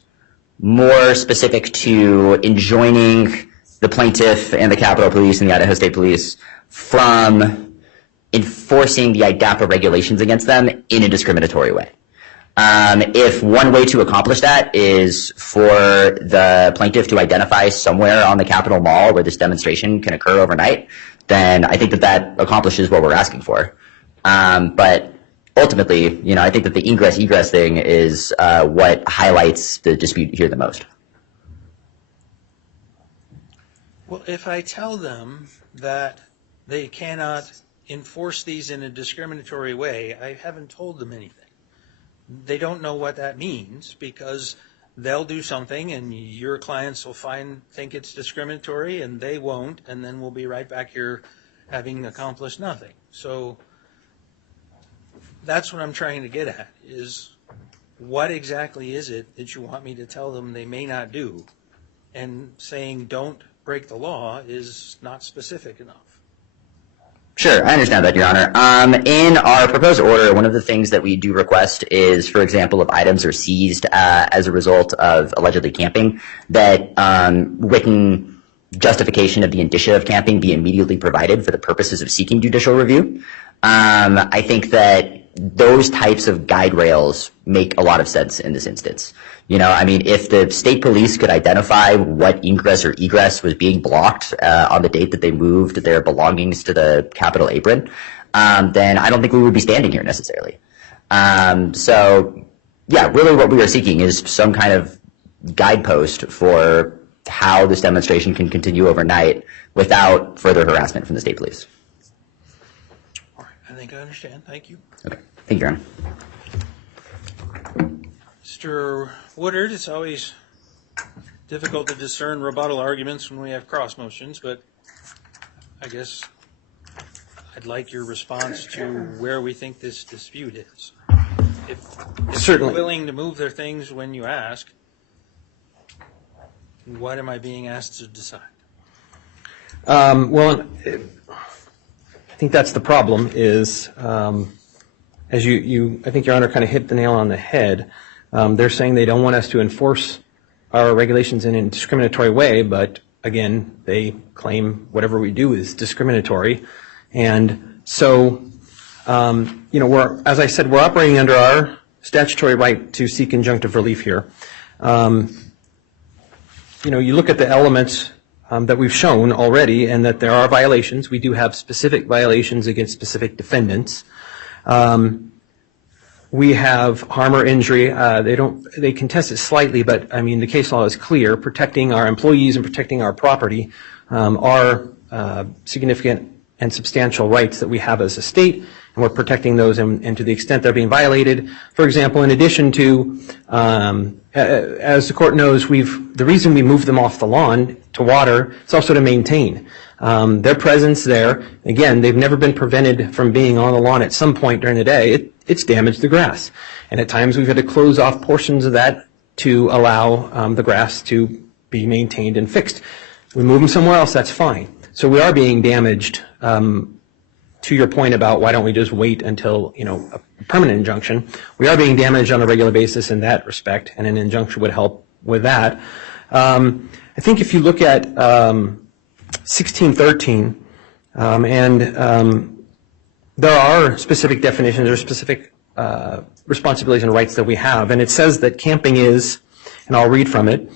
more specific to enjoining the plaintiff and the Capitol Police and the Idaho State Police from enforcing the IDAPA regulations against them in a discriminatory way. If one way to accomplish that is for the plaintiff to identify somewhere on the Capitol Mall where this demonstration can occur overnight, then I think that accomplishes what we're asking for. But ultimately, I think that the ingress-egress thing is what highlights the dispute here the most. Well, if I tell them that they cannot enforce these in a discriminatory way, I haven't told them anything. They don't know what that means because they'll do something and your clients will think it's discriminatory and they won't, and then we'll be right back here having accomplished nothing. So that's what I'm trying to get at, is what exactly is it that you want me to tell them they may not do? And saying don't break the law is not specific enough. Sure, I understand that, Your Honor. In our proposed order, one of the things that we do request is, for example, if items are seized as a result of allegedly camping, that written justification of the indicia of camping be immediately provided for the purposes of seeking judicial review. I think that those types of guide rails make a lot of sense in this instance. If the state police could identify what ingress or egress was being blocked on the date that they moved their belongings to the Capitol apron, then I don't think we would be standing here necessarily. So, yeah, really what we are seeking is some kind of guidepost for how this demonstration can continue overnight without further harassment from the state police. All right, I think I understand. Thank you. Okay. Thank you, Your Honor. Mr. Woodard, it's always difficult to discern rebuttal arguments when we have cross motions, but I guess I'd like your response to where we think this dispute is. If Certainly. you're willing to move their things when you ask, what am I being asked to decide? Well, I think that's the problem is, as I think Your Honor kind of hit the nail on the head. They're saying they don't want us to enforce our regulations in a discriminatory way, but again, they claim whatever we do is discriminatory. And so, as I said, we're operating under our statutory right to seek injunctive relief here. You look at the elements that we've shown already and that there are violations. We do have specific violations against specific defendants. We have harm or injury. They contest it slightly, but the case law is clear. Protecting our employees and protecting our property are significant and substantial rights that we have as a state, and we're protecting those, and to the extent they're being violated. For example, in addition to, as the court knows, the reason we move them off the lawn to water is also to maintain their presence there. Again, they've never been prevented from being on the lawn at some point during the day. It's damaged the grass. And at times we've had to close off portions of that to allow the grass to be maintained and fixed. We move them somewhere else, that's fine. So we are being damaged, to your point about why don't we just wait until, a permanent injunction. We are being damaged on a regular basis in that respect, and an injunction would help with that. I think if you look at 1613, there are specific definitions or specific responsibilities and rights that we have, and it says that camping is, and I'll read from it,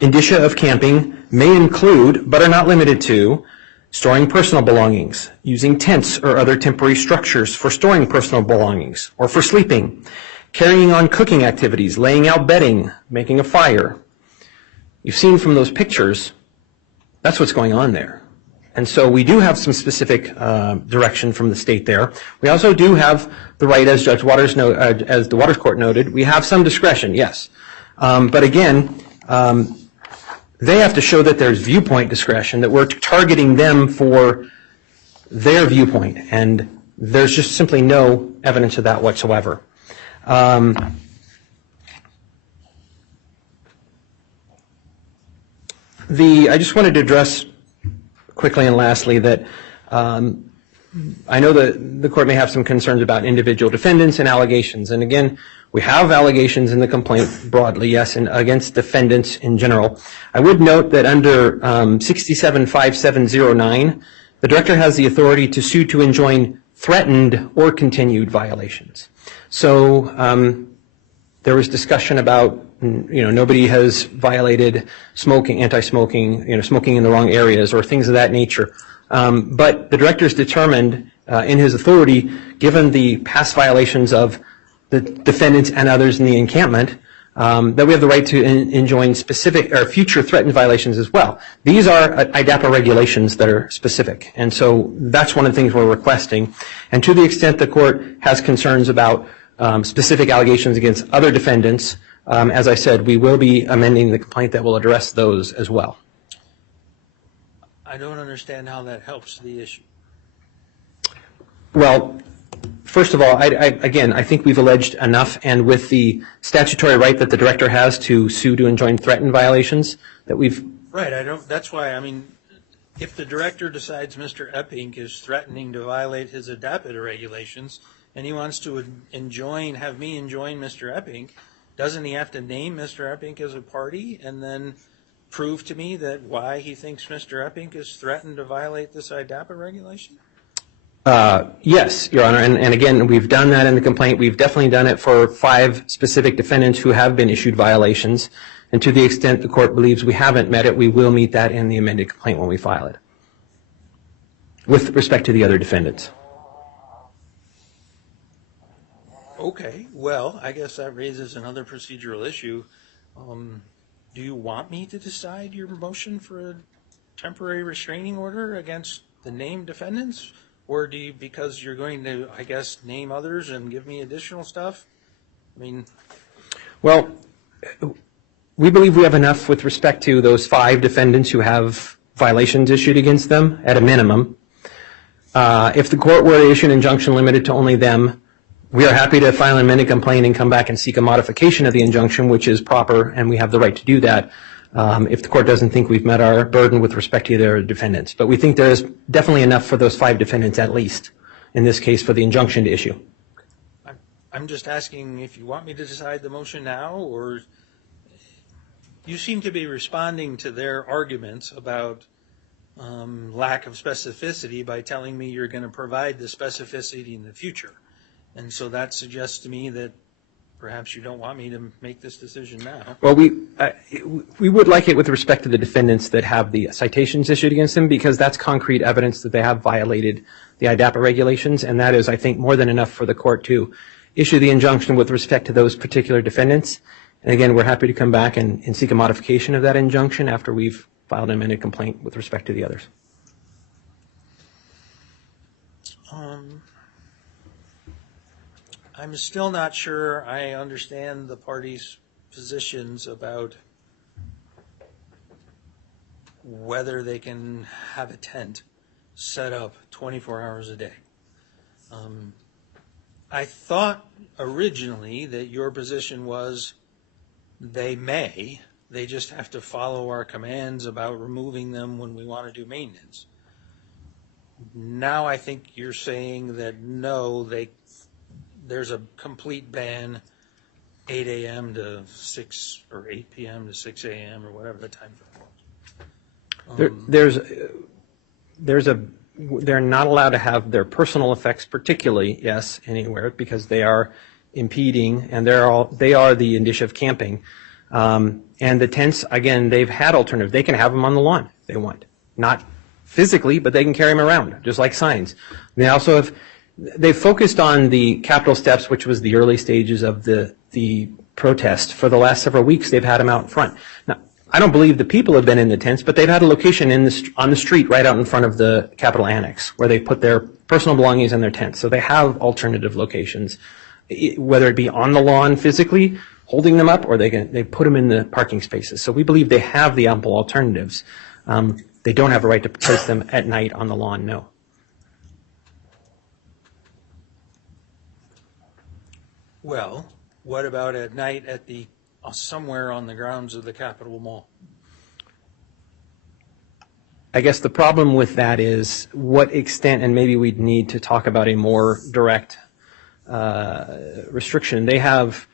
indicia of camping may include, but are not limited to, storing personal belongings, using tents or other temporary structures for storing personal belongings or for sleeping, carrying on cooking activities, laying out bedding, making a fire. You've seen from those pictures, that's what's going on there. And so we do have some specific direction from the state there. We also do have the right, as Judge Waters as the Waters Court noted, we have some discretion, yes. But again, they have to show that there's viewpoint discretion, that we're targeting them for their viewpoint, and there's just simply no evidence of that whatsoever. I just wanted to address quickly and lastly that I know that the court may have some concerns about individual defendants and allegations. And again, we have allegations in the complaint broadly, yes, and against defendants in general. I would note that under 67-5709, the director has the authority to sue to enjoin threatened or continued violations. So there was discussion about, nobody has violated smoking, anti-smoking, smoking in the wrong areas or things of that nature. But the director's determined in his authority, given the past violations of the defendants and others in the encampment, that we have the right to enjoin specific or future threatened violations as well. These are IDAPA regulations that are specific, and so that's one of the things we're requesting. And to the extent the court has concerns about specific allegations against other defendants, as I said, we will be amending the complaint that will address those as well. I don't understand how that helps the issue. Well, first of all, I think we've alleged enough, and with the statutory right that the director has to sue to enjoin threatened violations, that we've... Right, that's why, if the director decides Mr. Epping is threatening to violate his IDAPA regulations, and he wants to have me enjoin Mr. Epping, doesn't he have to name Mr. Epping as a party and then prove to me that why he thinks Mr. Epping is threatened to violate this IDAPA regulation? Yes, Your Honor, and again, we've done that in the complaint. We've definitely done it for 5 specific defendants who have been issued violations, and to the extent the court believes we haven't met it, we will meet that in the amended complaint when we file it, with respect to the other defendants. Okay, well, I guess that raises another procedural issue. Do you want me to decide your motion for a temporary restraining order against the named defendants? Or do you, because you're going to, I guess, name others and give me additional stuff? Well, we believe we have enough with respect to those 5 defendants who have violations issued against them at a minimum. If the court were to issue an injunction limited to only them, we are happy to file an amended complaint and come back and seek a modification of the injunction, which is proper, and we have the right to do that if the court doesn't think we've met our burden with respect to their defendants. But we think there is definitely enough for those 5 defendants at least, in this case, for the injunction to issue. I'm just asking if you want me to decide the motion now, or you seem to be responding to their arguments about lack of specificity by telling me you're going to provide the specificity in the future. And so that suggests to me that perhaps you don't want me to make this decision now. Well, we would like it with respect to the defendants that have the citations issued against them, because that's concrete evidence that they have violated the IDAPA regulations, and that is, I think, more than enough for the court to issue the injunction with respect to those particular defendants. And again, we're happy to come back and seek a modification of that injunction after we've filed an amended complaint with respect to the others. I'm still not sure I understand the parties' positions about whether they can have a tent set up 24 hours a day. I thought originally that your position was they may, they just have to follow our commands about removing them when we want to do maintenance. Now I think you're saying that no, there's a complete ban 8 a.m. to 6 or 8 p.m. to 6 a.m. or whatever the time frame was. They're not allowed to have their personal effects, particularly, yes, anywhere, because they are impeding, and they are the indicia of camping. And the tents, again, they've had alternatives. They can have them on the lawn if they want. Not physically, but they can carry them around, just like signs. They also have, they've focused on the Capitol steps, which was the early stages of the protest. For the last several weeks, they've had them out in front. Now, I don't believe the people have been in the tents, but they've had a location on the street right out in front of the Capitol Annex where they put their personal belongings in their tents. So they have alternative locations, whether it be on the lawn physically, holding them up, or they put them in the parking spaces. So we believe they have the ample alternatives. They don't have a right to place them at night on the lawn, no. Well, what about at night at somewhere on the grounds of the Capitol Mall? I guess the problem with that is what extent, and maybe we'd need to talk about a more direct restriction. They have,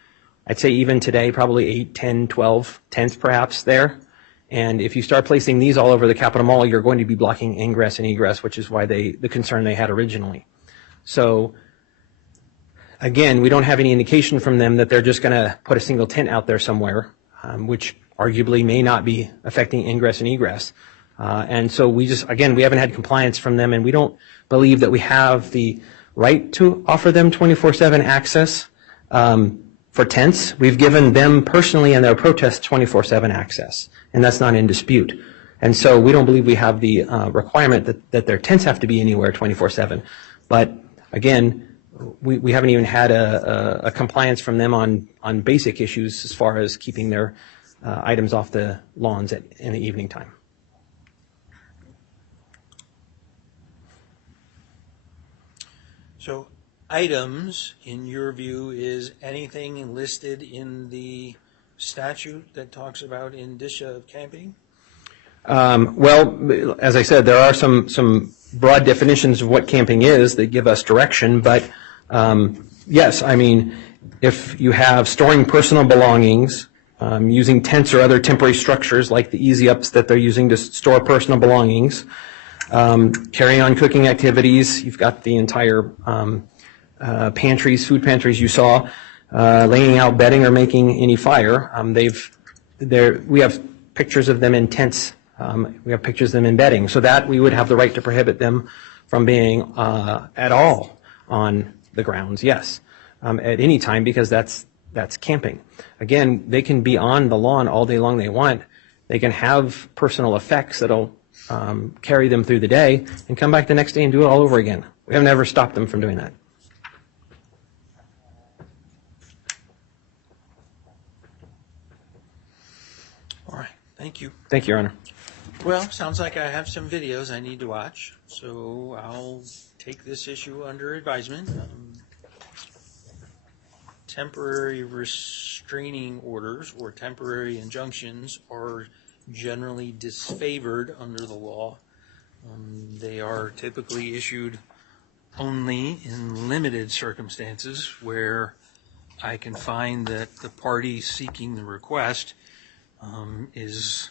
I'd say even today, probably 8, 10, 12 tents perhaps there. And if you start placing these all over the Capitol Mall, you're going to be blocking ingress and egress, which is why the concern they had originally. So again, we don't have any indication from them that they're just going to put a single tent out there somewhere, which arguably may not be affecting ingress and egress. And so we haven't had compliance from them, and we don't believe that we have the right to offer them 24/7 access for tents. We've given them personally in their protest 24/7 access, and that's not in dispute. And so we don't believe we have the requirement that their tents have to be anywhere 24/7. But again, we haven't even had a compliance from them on basic issues as far as keeping their items off the lawns in the evening time. So items, in your view, is anything listed in the statute that talks about indicia of camping? Well, as I said, there are some broad definitions of what camping is that give us direction, but yes, I mean, if you have storing personal belongings, using tents or other temporary structures like the easy-ups that they're using to store personal belongings, carry on cooking activities, you've got the entire food pantries you saw, laying out bedding or making any fire. We have pictures of them in tents. We have pictures of them in bedding, so that we would have the right to prohibit them from being at all on the grounds, yes, at any time, because that's camping. Again, they can be on the lawn all day long they want. They can have personal effects that'll carry them through the day and come back the next day and do it all over again. We have never stopped them from doing that. All right, thank you. Thank you, Your Honor. Well, sounds like I have some videos I need to watch, so I'll take this issue under advisement. Temporary restraining orders or temporary injunctions are generally disfavored under the law. They are typically issued only in limited circumstances where I can find that the party seeking the request has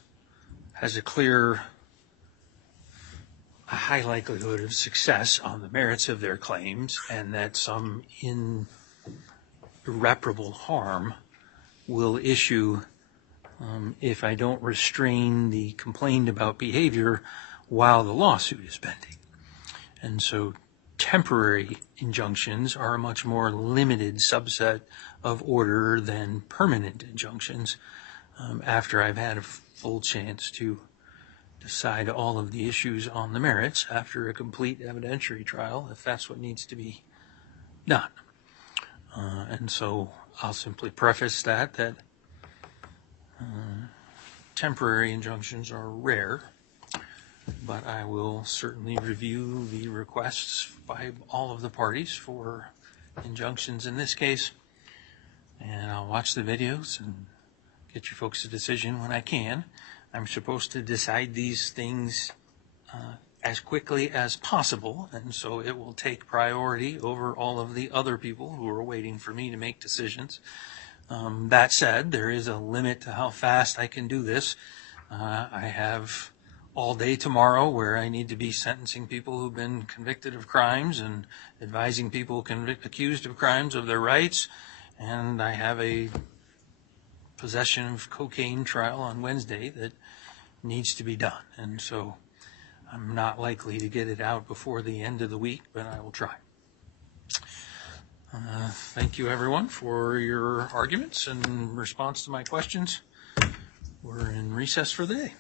a high likelihood of success on the merits of their claims, and that some irreparable harm will issue if I don't restrain the complained about behavior while the lawsuit is pending. And so temporary injunctions are a much more limited subset of order than permanent injunctions after I've had a full chance to decide all of the issues on the merits after a complete evidentiary trial, if that's what needs to be done. And so I'll simply preface that temporary injunctions are rare, but I will certainly review the requests by all of the parties for injunctions in this case, and I'll watch the videos and get you folks a decision when I can. I'm supposed to decide these things as quickly as possible, and so it will take priority over all of the other people who are waiting for me to make decisions. That said, there is a limit to how fast I can do this. I have all day tomorrow where I need to be sentencing people who've been convicted of crimes and advising people accused of crimes of their rights, and I have a possession of cocaine trial on Wednesday that needs to be done, and so I'm not likely to get it out before the end of the week, but I will try. Thank you, everyone, for your arguments and response to my questions. We're in recess for the day.